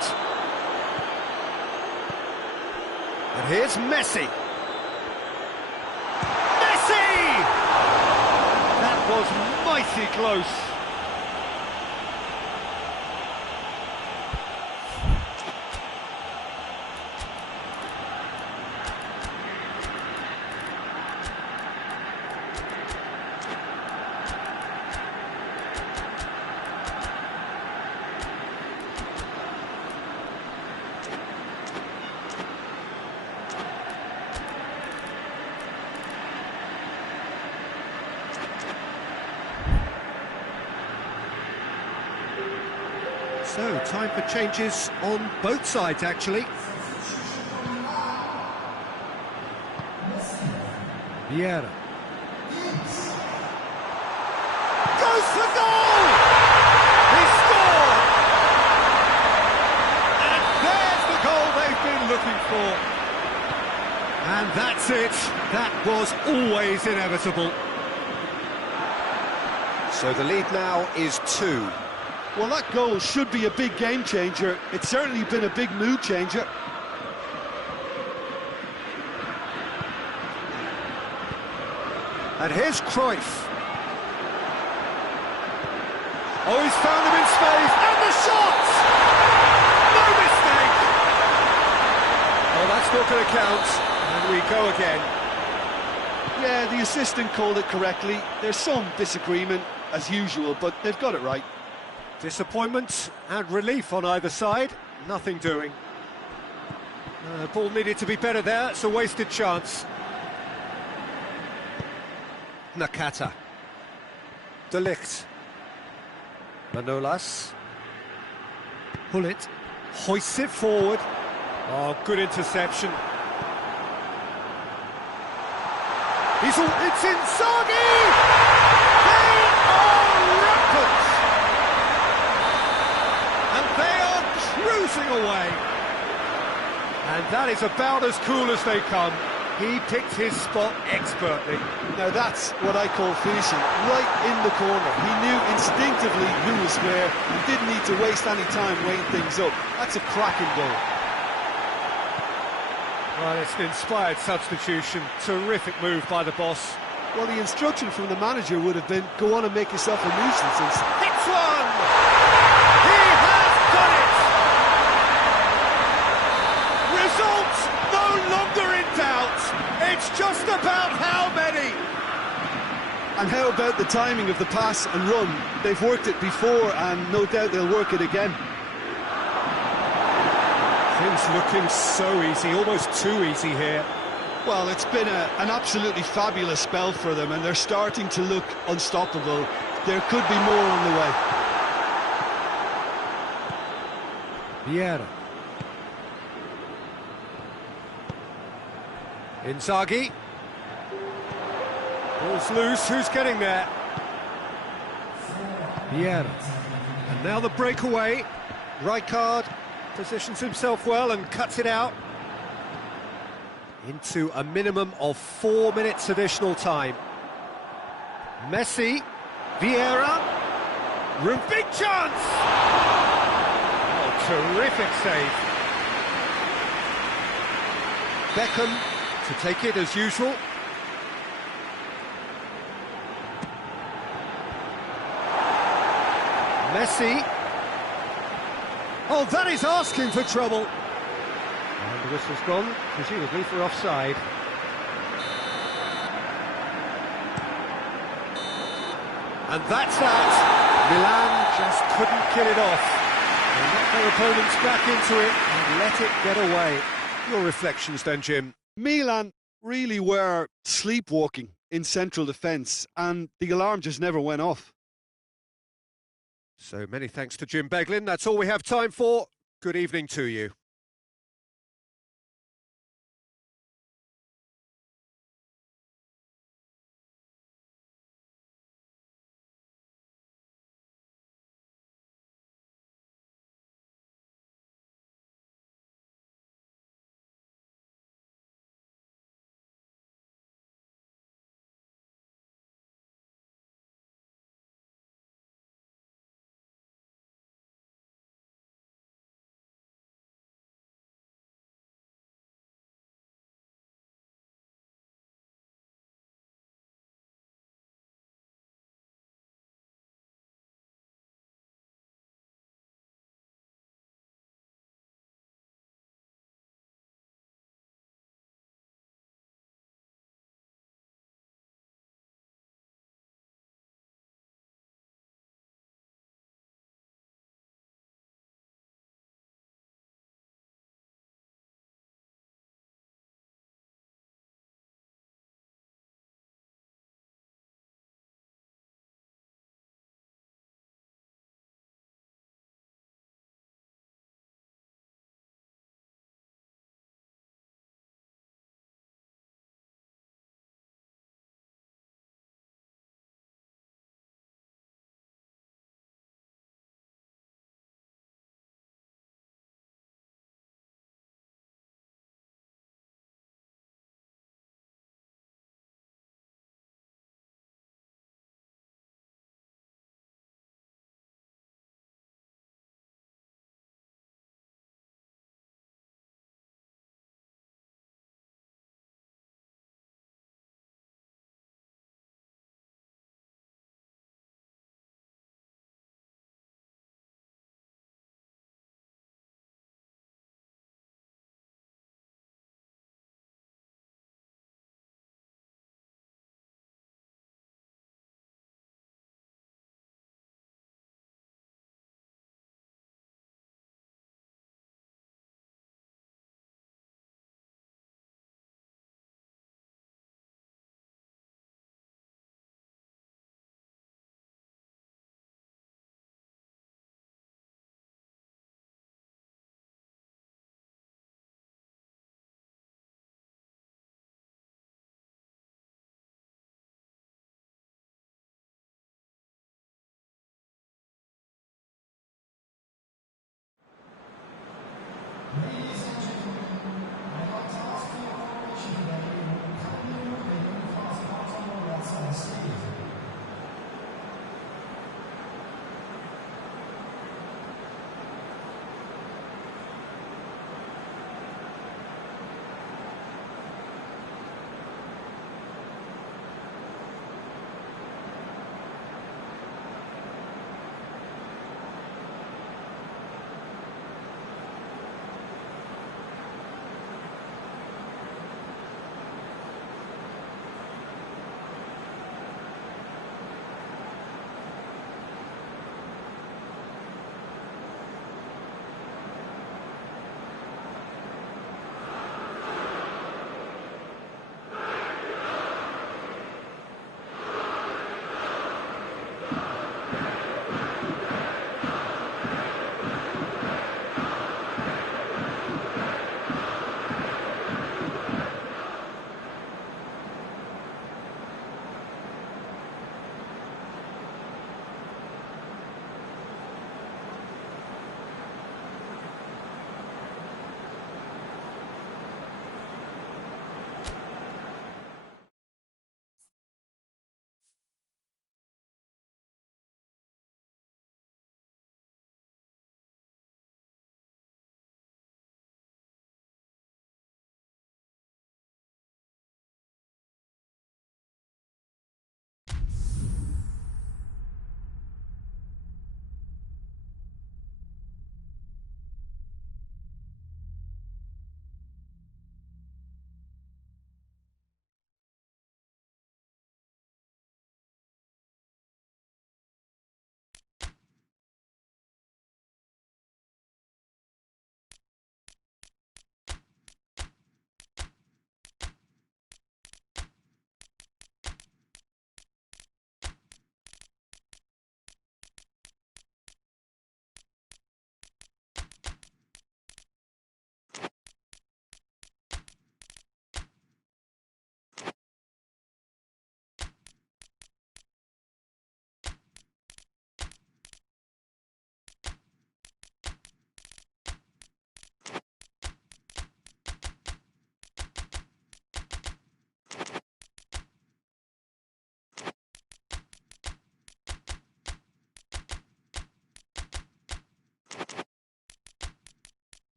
And here's Messi. Messi! That was mighty close. So, time for changes on both sides, actually. Vieira. Goes for goal! He scored! And there's the goal they've been looking for. And that's it. That was always inevitable. So the lead now is 2. Well, that goal should be a big game changer. It's certainly been a big mood changer. And here's Cruyff. Oh, he's found him in space, and the shot! No mistake! Oh, that's not going to count, and we go again. Yeah, the assistant called it correctly. There's some disagreement, as usual, but they've got it right. Disappointment and relief on either side, nothing doing. Ball needed to be better there, it's a wasted chance. Nakata. De Ligt. Manolas. Gullit. Hoists it forward. Oh, good interception. It's Inzaghi! They are rampant! And they are cruising away. And that is about as cool as they come. He picked his spot expertly. Now that's what I call finishing, right in the corner. He knew instinctively who was where and didn't need to waste any time weighing things up. That's a cracking goal. Well, it's an inspired substitution. Terrific move by the boss. Well, the instruction from the manager would have been, go on and make yourself a nuisance. Hits one! He has done it! Results no longer in doubt. It's just about how many. And how about the timing of the pass and run? They've worked it before and no doubt they'll work it again. Things looking so easy, almost too easy here. Well, it's been an absolutely fabulous spell for them and they're starting to look unstoppable. There could be more on the way. Vieira. Inzaghi. Ball's loose, who's getting there? Vieira. And now the breakaway. Rijkaard positions himself well and cuts it out. Into a minimum of 4 minutes additional time. Messi. Vieira. Room, big chance! Oh, terrific save. Beckham to take it as usual. Messi. Oh, that is asking for trouble. And the whistle's gone, presumably for offside. And that's that. Milan just couldn't kill it off. They let their opponents back into it and let it get away. Your reflections then, Jim? Milan really were sleepwalking in central defence and the alarm just never went off. So many thanks to Jim Beglin. That's all we have time for. Good evening to you.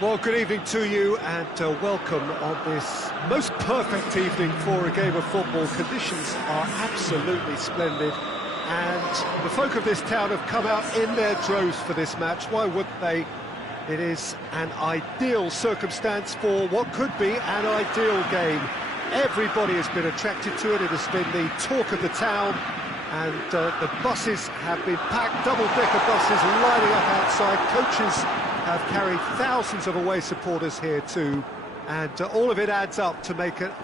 Well, good evening to you and welcome on this most perfect evening for a game of football. Conditions are absolutely splendid and the folk of this town have come out in their droves for this match. Why wouldn't they? It is an ideal circumstance for what could be an ideal game. Everybody has been attracted to it. It has been the talk of the town and the buses have been packed, double-decker buses lining up outside. Coaches have carried thousands of away supporters here too, and all of it adds up to make a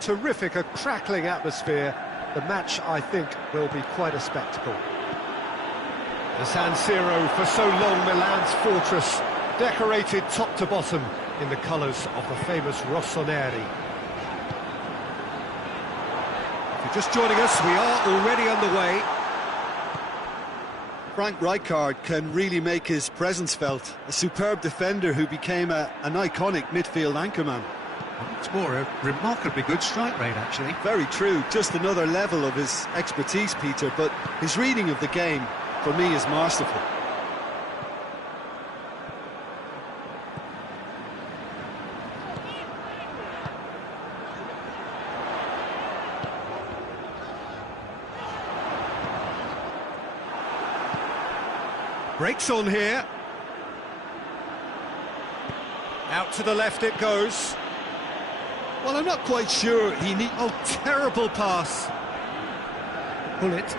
terrific, a crackling atmosphere. The match, I think, will be quite a spectacle. The San Siro, for so long Milan's fortress, decorated top to bottom in the colours of the famous Rossoneri. If you're just joining us, we are already underway. Frank Rijkaard can really make his presence felt. A superb defender who became an iconic midfield anchorman. It's more a remarkably good strike rate, actually. Very true, just another level of his expertise, Peter, but his reading of the game, for me, is masterful. Breaks on here. Out to the left it goes. Well, I'm not quite sure he needs... Oh, terrible pass. Pull it.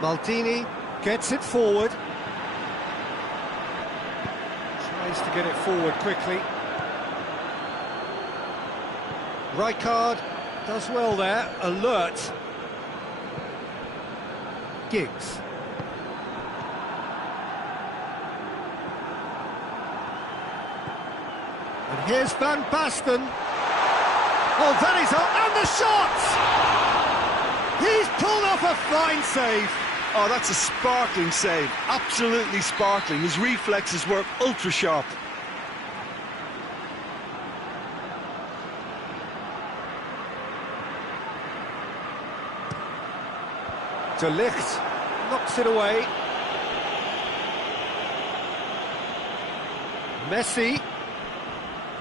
Maldini gets it forward. Tries to get it forward quickly. Rijkaard does well there, alert. Giggs. And here's Van Basten. Oh, that is up, and the shot! He's pulled off a fine save. Oh, that's a sparkling save, absolutely sparkling. His reflexes were ultra sharp. De Ligt knocks it away. Messi.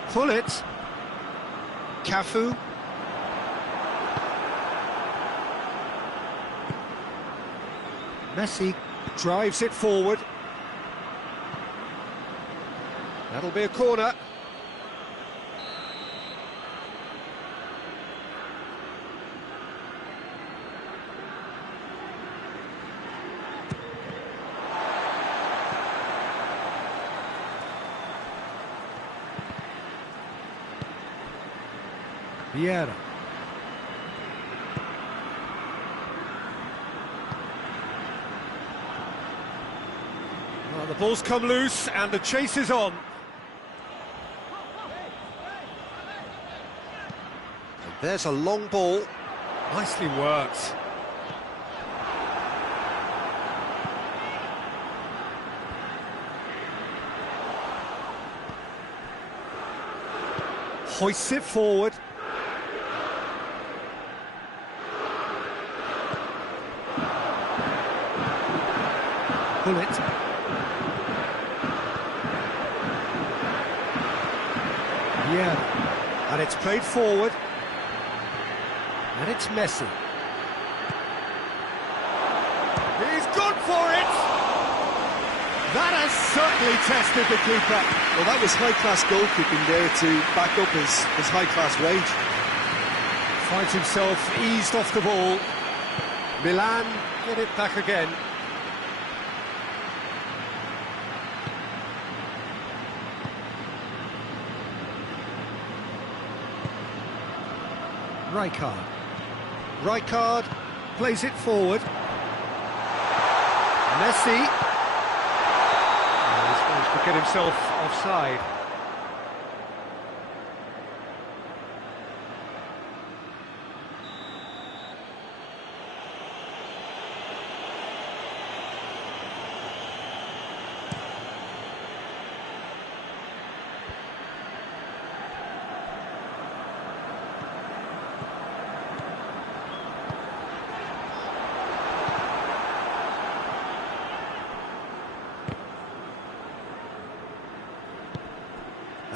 Pull it. Cafu. Messi drives it forward. That'll be a corner. Vieira. Well, the ball's come loose and the chase is on. And there's a long ball. Nicely worked. Hoists it forward. Pull it. Yeah. And it's played forward. And it's Messi. He's gone for it! That has certainly tested the keeper. Well, that was high-class goalkeeping there to back up his high-class range. Finds himself eased off the ball. Milan get it back again. Rijkaard. Rijkaard plays it forward. Messi. He's managed to get himself offside.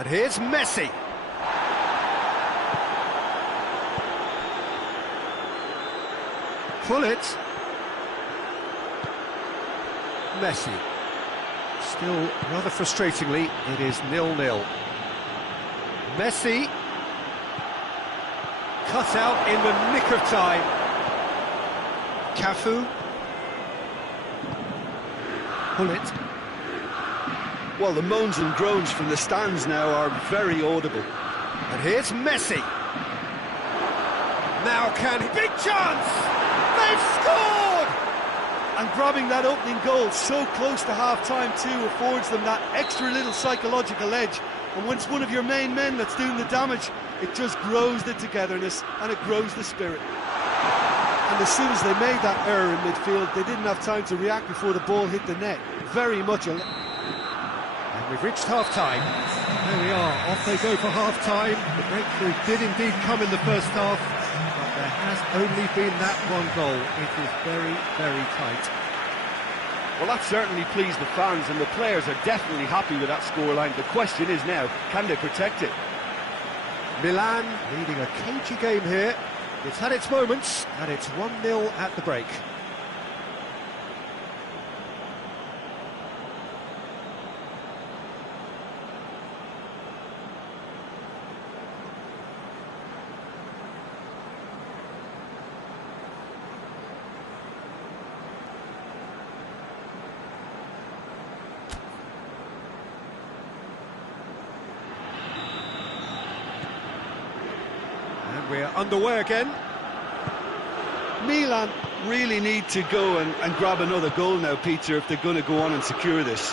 And here's Messi. Pullet. Messi. Still, rather frustratingly, it is 0-0. Messi. Cut out in the nick of time. Cafu. Pullet. Well, the moans and groans from the stands now are very audible. And here's Messi. Now can he... Big chance! They've scored! And grabbing that opening goal so close to half-time too affords them that extra little psychological edge. And when it's one of your main men that's doing the damage, it just grows the togetherness and it grows the spirit. And as soon as they made that error in midfield, they didn't have time to react before the ball hit the net. Very much a... And we've reached half-time. There we are, off they go for half-time. The breakthrough did indeed come in the first half, but there has only been that one goal. It is very, very tight. Well, that certainly pleased the fans, and the players are definitely happy with that scoreline. The question is now, can they protect it? Milan leading a cagey game here. It's had its moments, and it's 1-0 at the break. We're underway again. Milan really need to go and grab another goal now, Peter, if they're going to go on and secure this.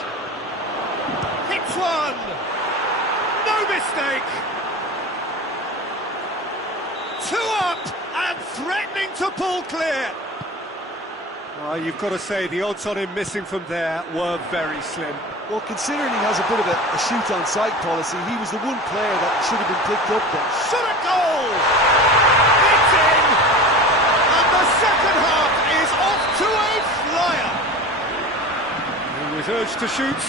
Hits one! No mistake! 2 up and threatening to pull clear. You've got to say the odds on him missing from there were very slim. Well, considering he has a bit of a shoot-on-sight policy, he was the one player that should have been picked up there. Shot a goal! It's in! And the second half is off to a flyer! He was urged to shoot,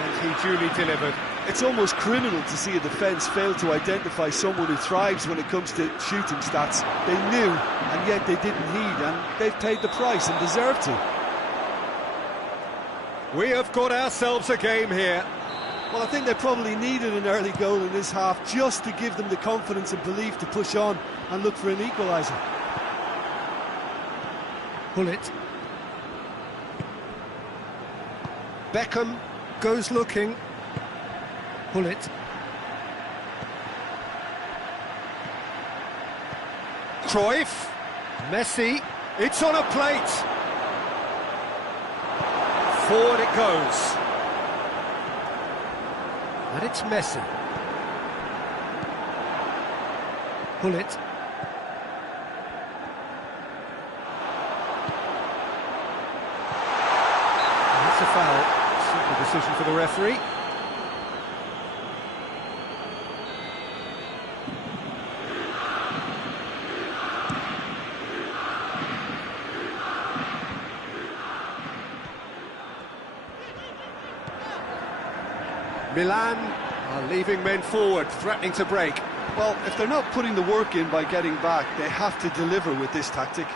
and he duly delivered. It's almost criminal to see a defence fail to identify someone who thrives when it comes to shooting stats. They knew, and yet they didn't heed, and they've paid the price and deserve to. We have got ourselves a game here. Well, I think they probably needed an early goal in this half just to give them the confidence and belief to push on and look for an equaliser. Pullet. Beckham goes looking. Pullet. Cruyff. Messi. It's on a plate. Forward it goes. And it's Messi. Pullet. That's a foul. Simple decision for the referee. Milan are leaving men forward, threatening to break. Well, if they're not putting the work in by getting back, they have to deliver with this tactic.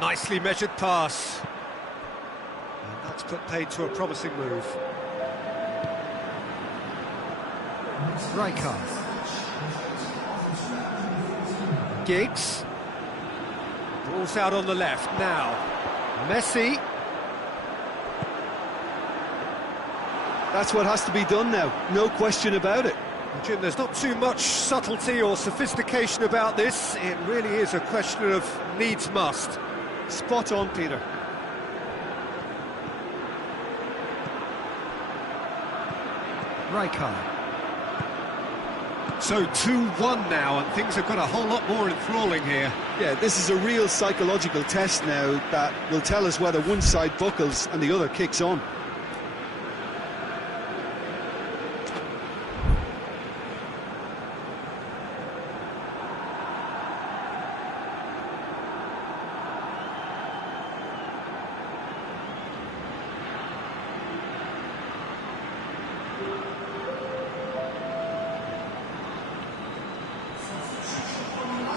Nicely measured pass. And that's put paid to a promising move. Rijkaard. Giggs. Ball's out on the left now. Messi. That's what has to be done now, no question about it. Jim, there's not too much subtlety or sophistication about this. It really is a question of needs must. Spot on, Peter. Rijkaard. So 2-1 now, and things have got a whole lot more enthralling here. Yeah, this is a real psychological test now that will tell us whether one side buckles and the other kicks on.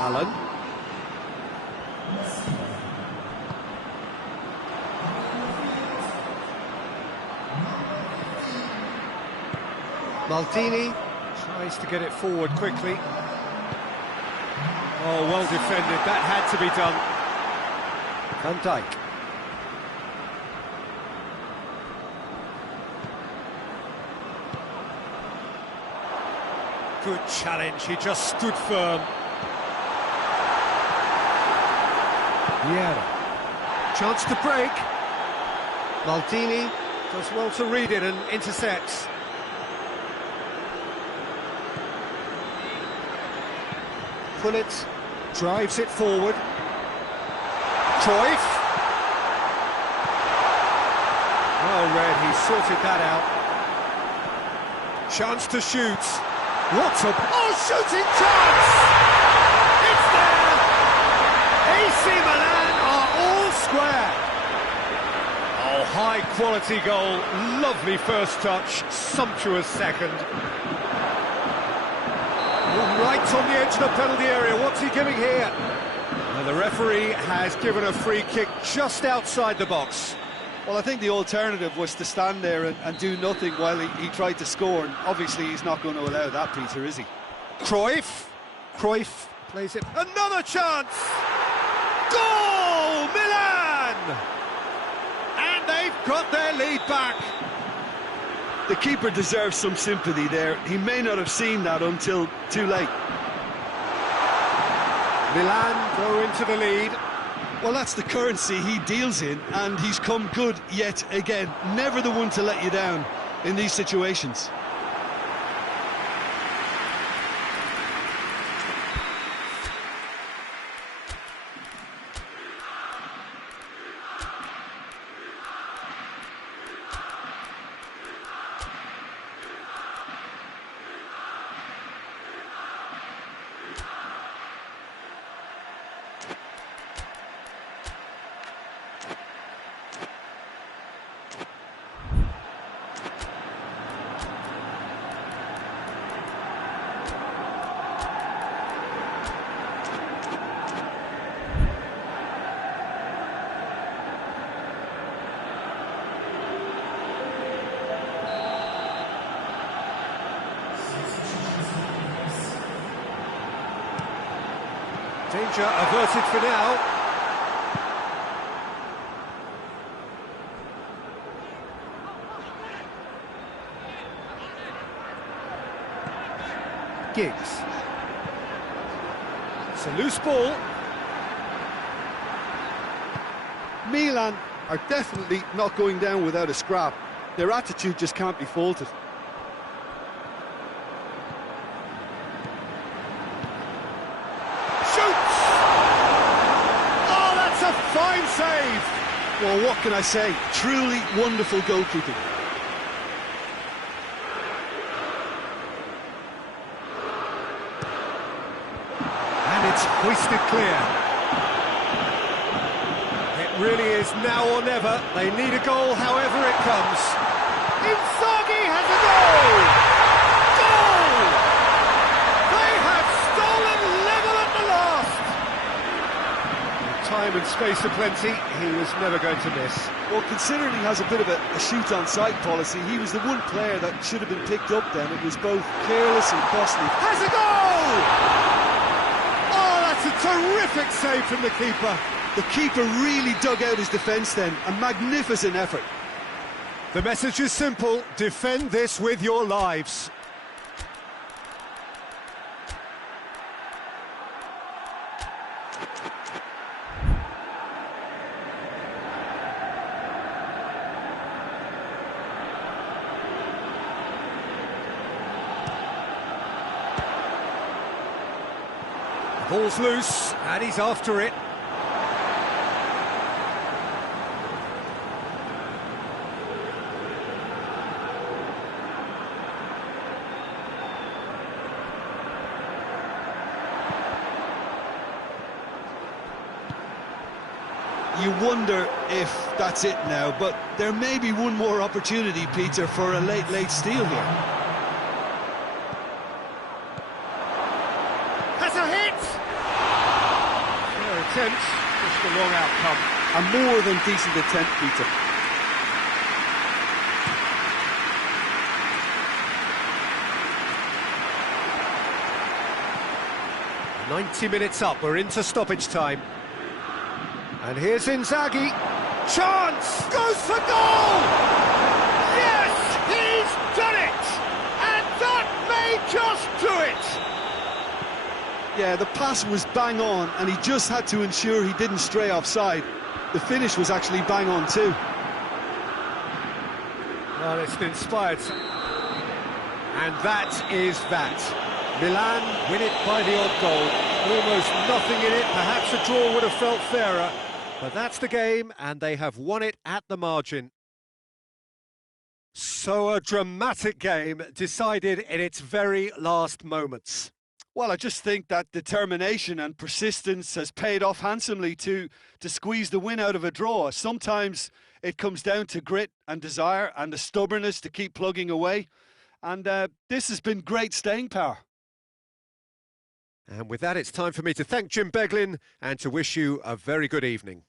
Allen. Maldini tries to get it forward quickly. Oh, well defended. That had to be done. Van Dijk. Good challenge, he just stood firm. Vieira. Chance to break. Maldini does well to read it and intercepts. Pullet drives it forward. Cruyff. Well read, he sorted that out. Chance to shoot. What a... Oh, shooting chance! It's there! AC Milan are all square. Oh, high-quality goal. Lovely first touch. Sumptuous second. Right on the edge of the penalty area. What's he giving here? And the referee has given a free kick just outside the box. Well, I think the alternative was to stand there and do nothing while he tried to score, and obviously he's not going to allow that, Peter, is he? Cruyff plays it. Another chance! Goal! Milan! And they've got their lead back. The keeper deserves some sympathy there. He may not have seen that until too late. Milan go into the lead. Well, that's the currency he deals in, and he's come good yet again. Never the one to let you down in these situations. Danger averted for now. Giggs. It's a loose ball. Milan are definitely not going down without a scrap. Their attitude just can't be faulted. Fine save! Well, what can I say? Truly wonderful goalkeeping. And it's hoisted clear. It really is now or never. They need a goal however it comes. Inzaghi has a goal! Goal! They have stolen level at the last! Time and space aplenty, he was never going to miss. Well, considering he has a bit of a shoot-on-sight policy, he was the one player that should have been picked up then. It was both careless and costly. Has a goal! Oh, that's a terrific save from the keeper. The keeper really dug out his defence then. A magnificent effort. The message is simple: defend this with your lives. Ball's loose, and he's after it. You wonder if that's it now, but there may be one more opportunity, Peter, for a late steal here. Has a hit! attempt, just the wrong outcome. A more than decent attempt, Peter. "90 minutes up, we're into stoppage time. And here's Inzaghi. Chance! Goes for goal! Yes, he's done it! And that may just do it! Yeah, the pass was bang on, and he just had to ensure he didn't stray offside. The finish was actually bang on too. Well, it's been inspired. And that is that. Milan win it by the odd goal. Almost nothing in it. Perhaps a draw would have felt fairer. But that's the game, and they have won it at the margin. So a dramatic game decided in its very last moments. Well, I just think that determination and persistence has paid off handsomely to squeeze the win out of a draw. Sometimes it comes down to grit and desire and the stubbornness to keep plugging away. And this has been great staying power. And with that, it's time for me to thank Jim Beglin and to wish you a very good evening.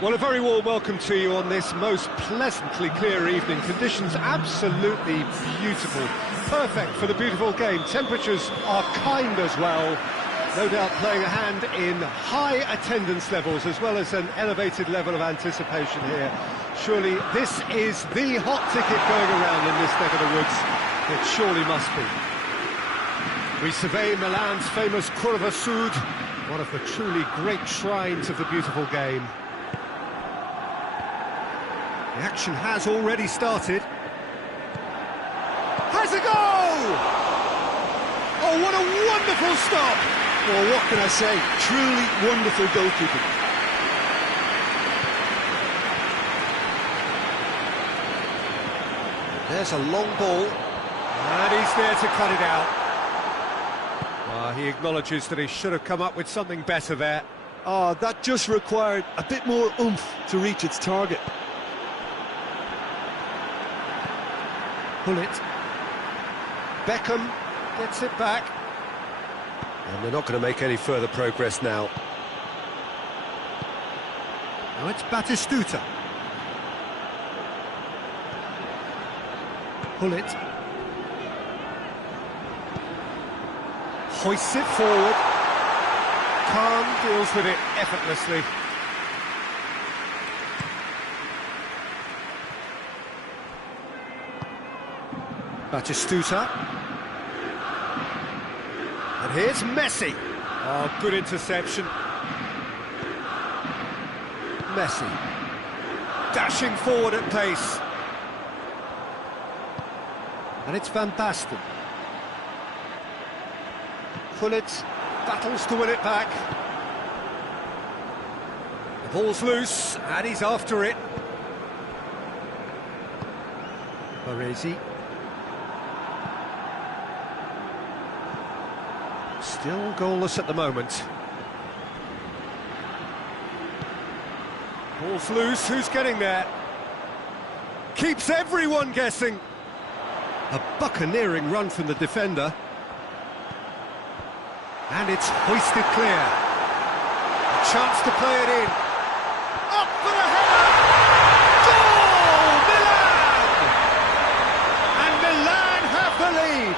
Well, a very warm welcome to you on this most pleasantly clear evening. Conditions absolutely beautiful. Perfect for the beautiful game. Temperatures are kind as well. No doubt playing a hand in high attendance levels as well as an elevated level of anticipation here. Surely this is the hot ticket going around in this neck of the woods. It surely must be. We survey Milan's famous Curva Sud, one of the truly great shrines of the beautiful game. The action has already started. Has a goal! Oh, what a wonderful stop! Well, what can I say? Truly wonderful goalkeeping. There's a long ball, and he's there to cut it out. He acknowledges that he should have come up with something better there. Oh, that just required a bit more oomph to reach its target. Pull it. Beckham gets it back. And they're not going to make any further progress now. Now it's Batistuta. Pull it. Hoists it forward. Khan deals with it effortlessly. Batistuta. And here's Messi. Oh, good interception. Messi. Dashing forward at pace. And it's Van Basten. Gullit battles to win it back. The ball's loose, and he's after it. Baresi. Still goalless at the moment. Ball's loose, who's getting there? Keeps everyone guessing. A buccaneering run from the defender. And it's hoisted clear. A chance to play it in. Up for the header! Goal! Milan! And Milan have the lead.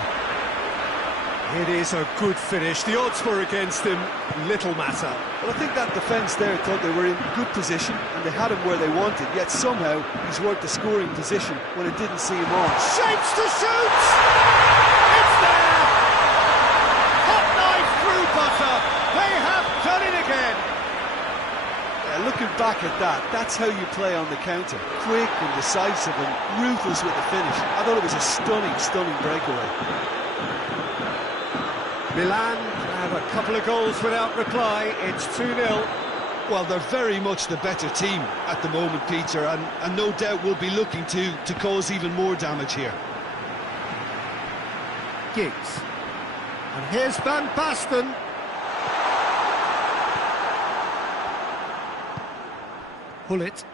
It is a good finish. The odds were against him. Little matter. Well, I think that defence there thought they were in good position and they had him where they wanted, yet somehow he's worked the scoring position when it didn't see him on. Shapes to shoot! It's there! Hot knife through butter. They have done it again. Yeah, looking back at that, that's how you play on the counter. Quick and decisive and ruthless with the finish. I thought it was a stunning, stunning breakaway. Milan have a couple of goals without reply. It's 2-0. Well, they're very much the better team at the moment, Peter, and no doubt will be looking to cause even more damage here. Giggs. And here's Van Basten. Pull it.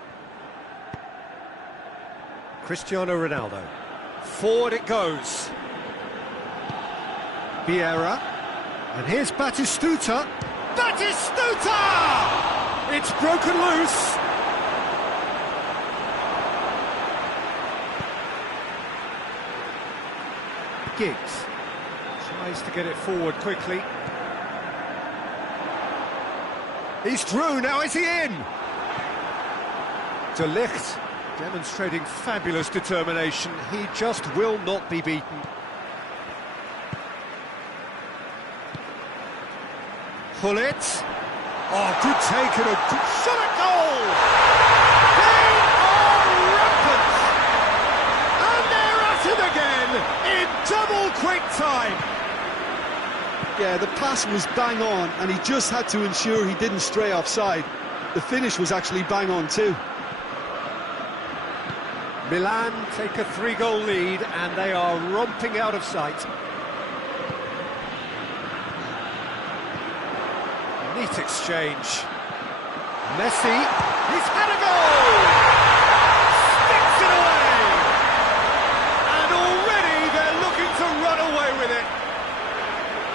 Cristiano Ronaldo. Forward it goes. Vieira. And here's Batistuta. Batistuta! It's broken loose. Giggs tries to get it forward quickly. He's through, now is he in? De Ligt demonstrating fabulous determination. He just will not be beaten. Pull it. Oh, good take and a good shot at goal! They are rampant! And they're at it again in double quick time! Yeah, the pass was bang on and he just had to ensure he didn't stray offside. The finish was actually bang on too. Milan take a 3-goal lead and they are romping out of sight. Neat exchange. Messi, he's had a goal! Sticks it away! And already they're looking to run away with it.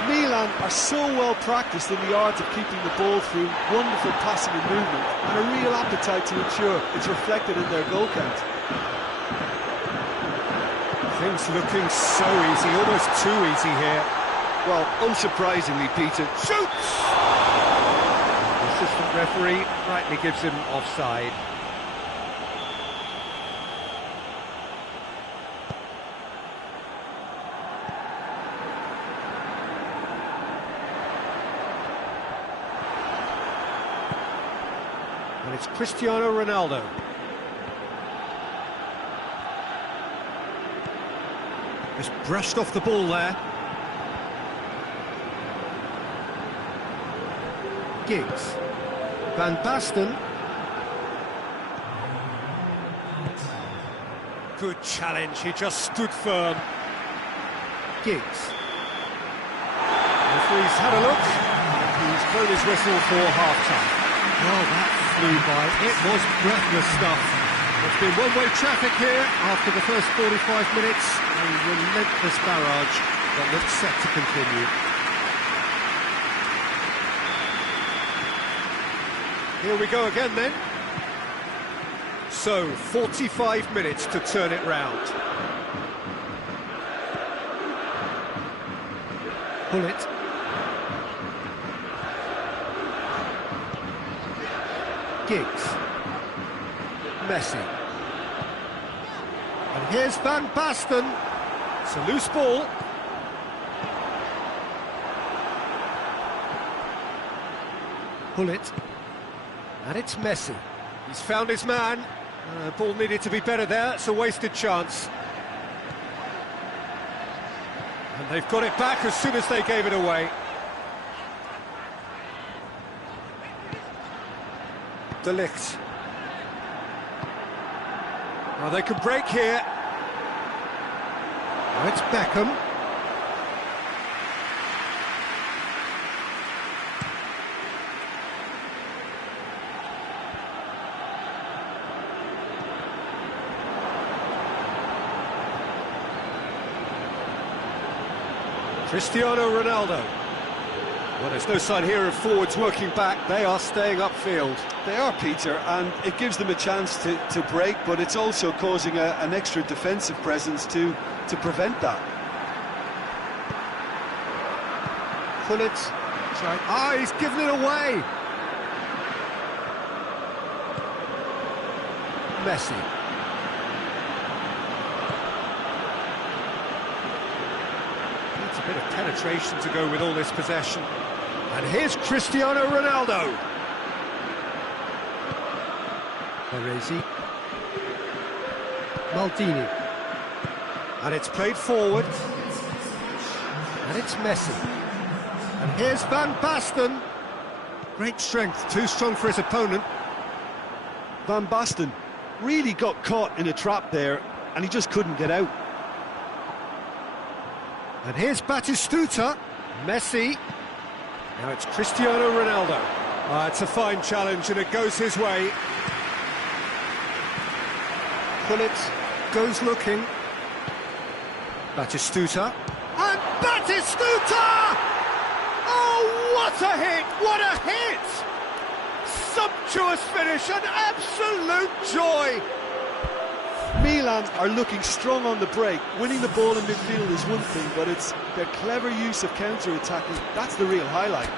Milan are so well practiced in the art of keeping the ball through wonderful passing and movement, and a real appetite to ensure it's reflected in their goal count. Things looking so easy, almost too easy here. Well, unsurprisingly, Peter shoots! The assistant referee rightly gives him offside. And it's Cristiano Ronaldo. Just brushed off the ball there. Giggs. Van Basten. Good challenge, he just stood firm. Giggs. Referee's had a look, and he's blown his whistle for half-time. Well, that flew by. It was breathless stuff. There's been one-way traffic here after the first 45 minutes. A relentless barrage that looks set to continue. Here we go again then. So, 45 minutes to turn it round. Bullet. Giggs. Messi. And here's Van Basten. It's a loose ball. Bullet. And it's Messi. He's found his man. Ball needed to be better there. It's a wasted chance. And they've got it back as soon as they gave it away. De Ligt. Well, they can break here. Now it's Beckham. Cristiano Ronaldo. Well, there's no sign here of forwards working back. They are staying upfield. They are, Peter, and it gives them a chance to break, but it's also causing an extra defensive presence to prevent that. Bullet. Ah, he's given it away. Messi. Needs a bit of penetration to go with all this possession. And here's Cristiano Ronaldo. Baresi. Maldini. And it's played forward. And it's Messi. And here's Van Basten. Great strength, too strong for his opponent. Van Basten really got caught in a trap there, and he just couldn't get out. And here's Batistuta. Messi. Now it's Cristiano Ronaldo. It's a fine challenge and it goes his way. Bullet goes looking. Batistuta. And Batistuta! Oh, what a hit! What a hit! Sumptuous finish, an absolute joy! Milan are looking strong on the break. Winning the ball in midfield is one thing, but it's their clever use of counter-attacking. That's the real highlight.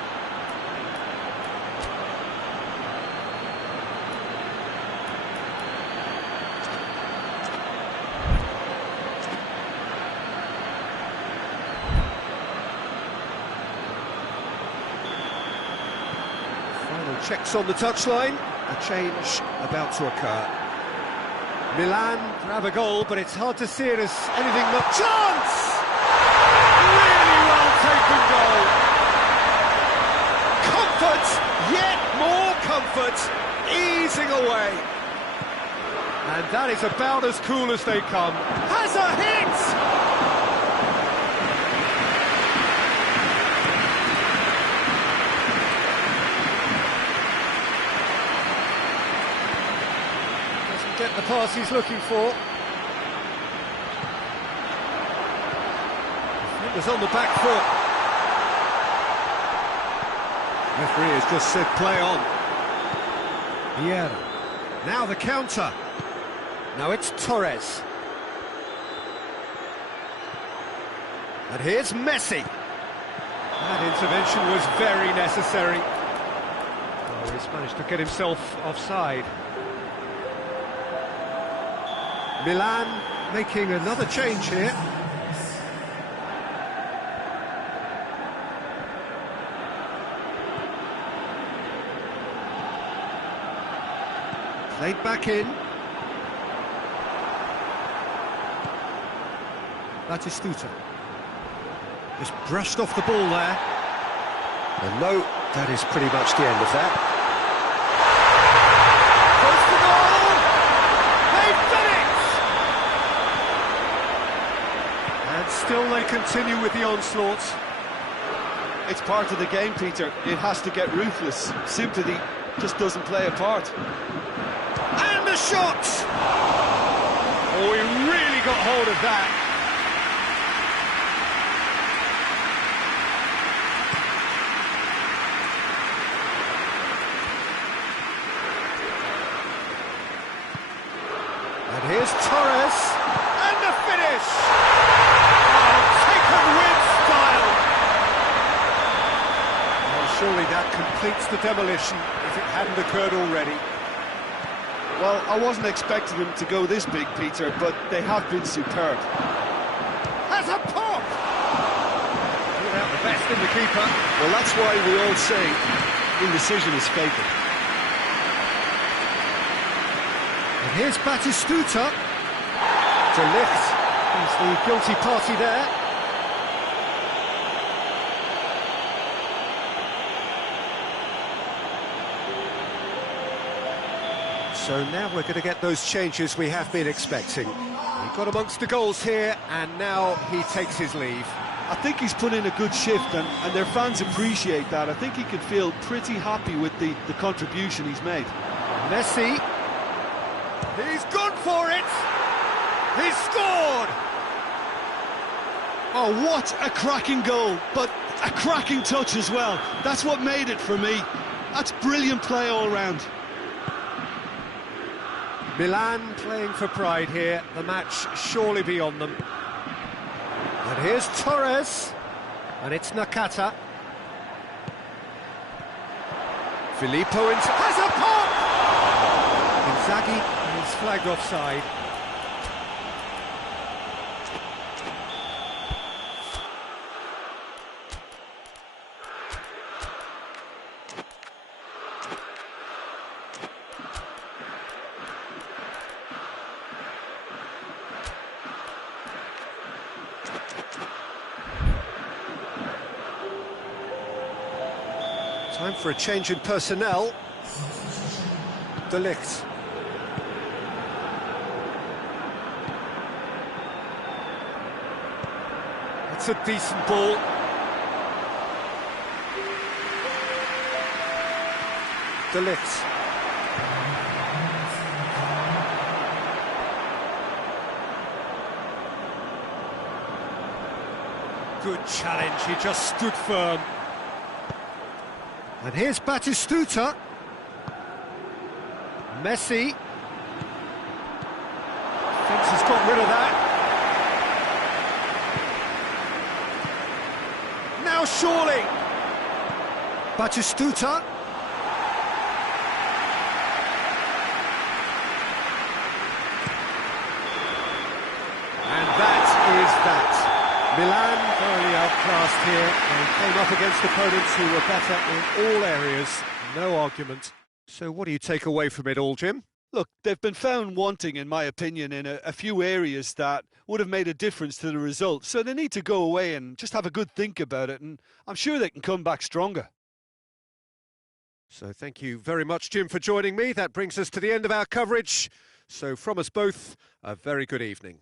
Final checks on the touchline. A change about to occur. Milan grab a goal, but it's hard to see it as anything but chance! Really well taken goal. Comfort, yet more comfort, easing away. And that is about as cool as they come. Has a hit! Get the pass he's looking for. Defenders on the back foot. Referee has just said play on. Vieira. Now the counter. Now it's Torres. And here's Messi. That intervention was very necessary. Oh, he's managed to get himself offside. Milan making another change here. Played back in. Batistuta. Just brushed off the ball there. And no, that is pretty much the end of that. Close to goal! They've done it! And still they continue with the onslaught. It's part of the game, Peter. It has to get ruthless. Sympathy just doesn't play a part. And the shot! Oh, he really got hold of that. And here's Torres, and the finish! Oh, taken with style! Well, surely that completes the demolition, if it hadn't occurred already. Well, I wasn't expecting them to go this big, Peter, but they have been superb. Has a pop! Without the best in the keeper. Well, that's why we all say indecision is fatal. And here's Batistuta. De Ligt. He's the guilty party there. So now we're going to get those changes we have been expecting. He got amongst the goals here, and now he takes his leave. I think he's put in a good shift, and their fans appreciate that. I think he can feel pretty happy with the contribution he's made. Messi. He's gone for it! He's scored! Oh, what a cracking goal, but a cracking touch as well. That's what made it for me. That's brilliant play all round. Milan playing for pride here, the match surely beyond them. And here's Torres, and it's Nakata. Filippo has a pop! Inzaghi is flagged offside. Time for a change in personnel. De Ligt. It's a decent ball. De Ligt. Good challenge, he just stood firm. And here's Batistuta. Messi. Thinks he's got rid of that. Now surely. Batistuta. And that is that. Milan thoroughly outclassed here. They came up against opponents who were better in all areas. No argument. So what do you take away from it all, Jim? Look, they've been found wanting, in my opinion, in a few areas that would have made a difference to the result. So they need to go away and just have a good think about it, and I'm sure they can come back stronger. So thank you very much, Jim, for joining me. That brings us to the end of our coverage. So from us both, a very good evening.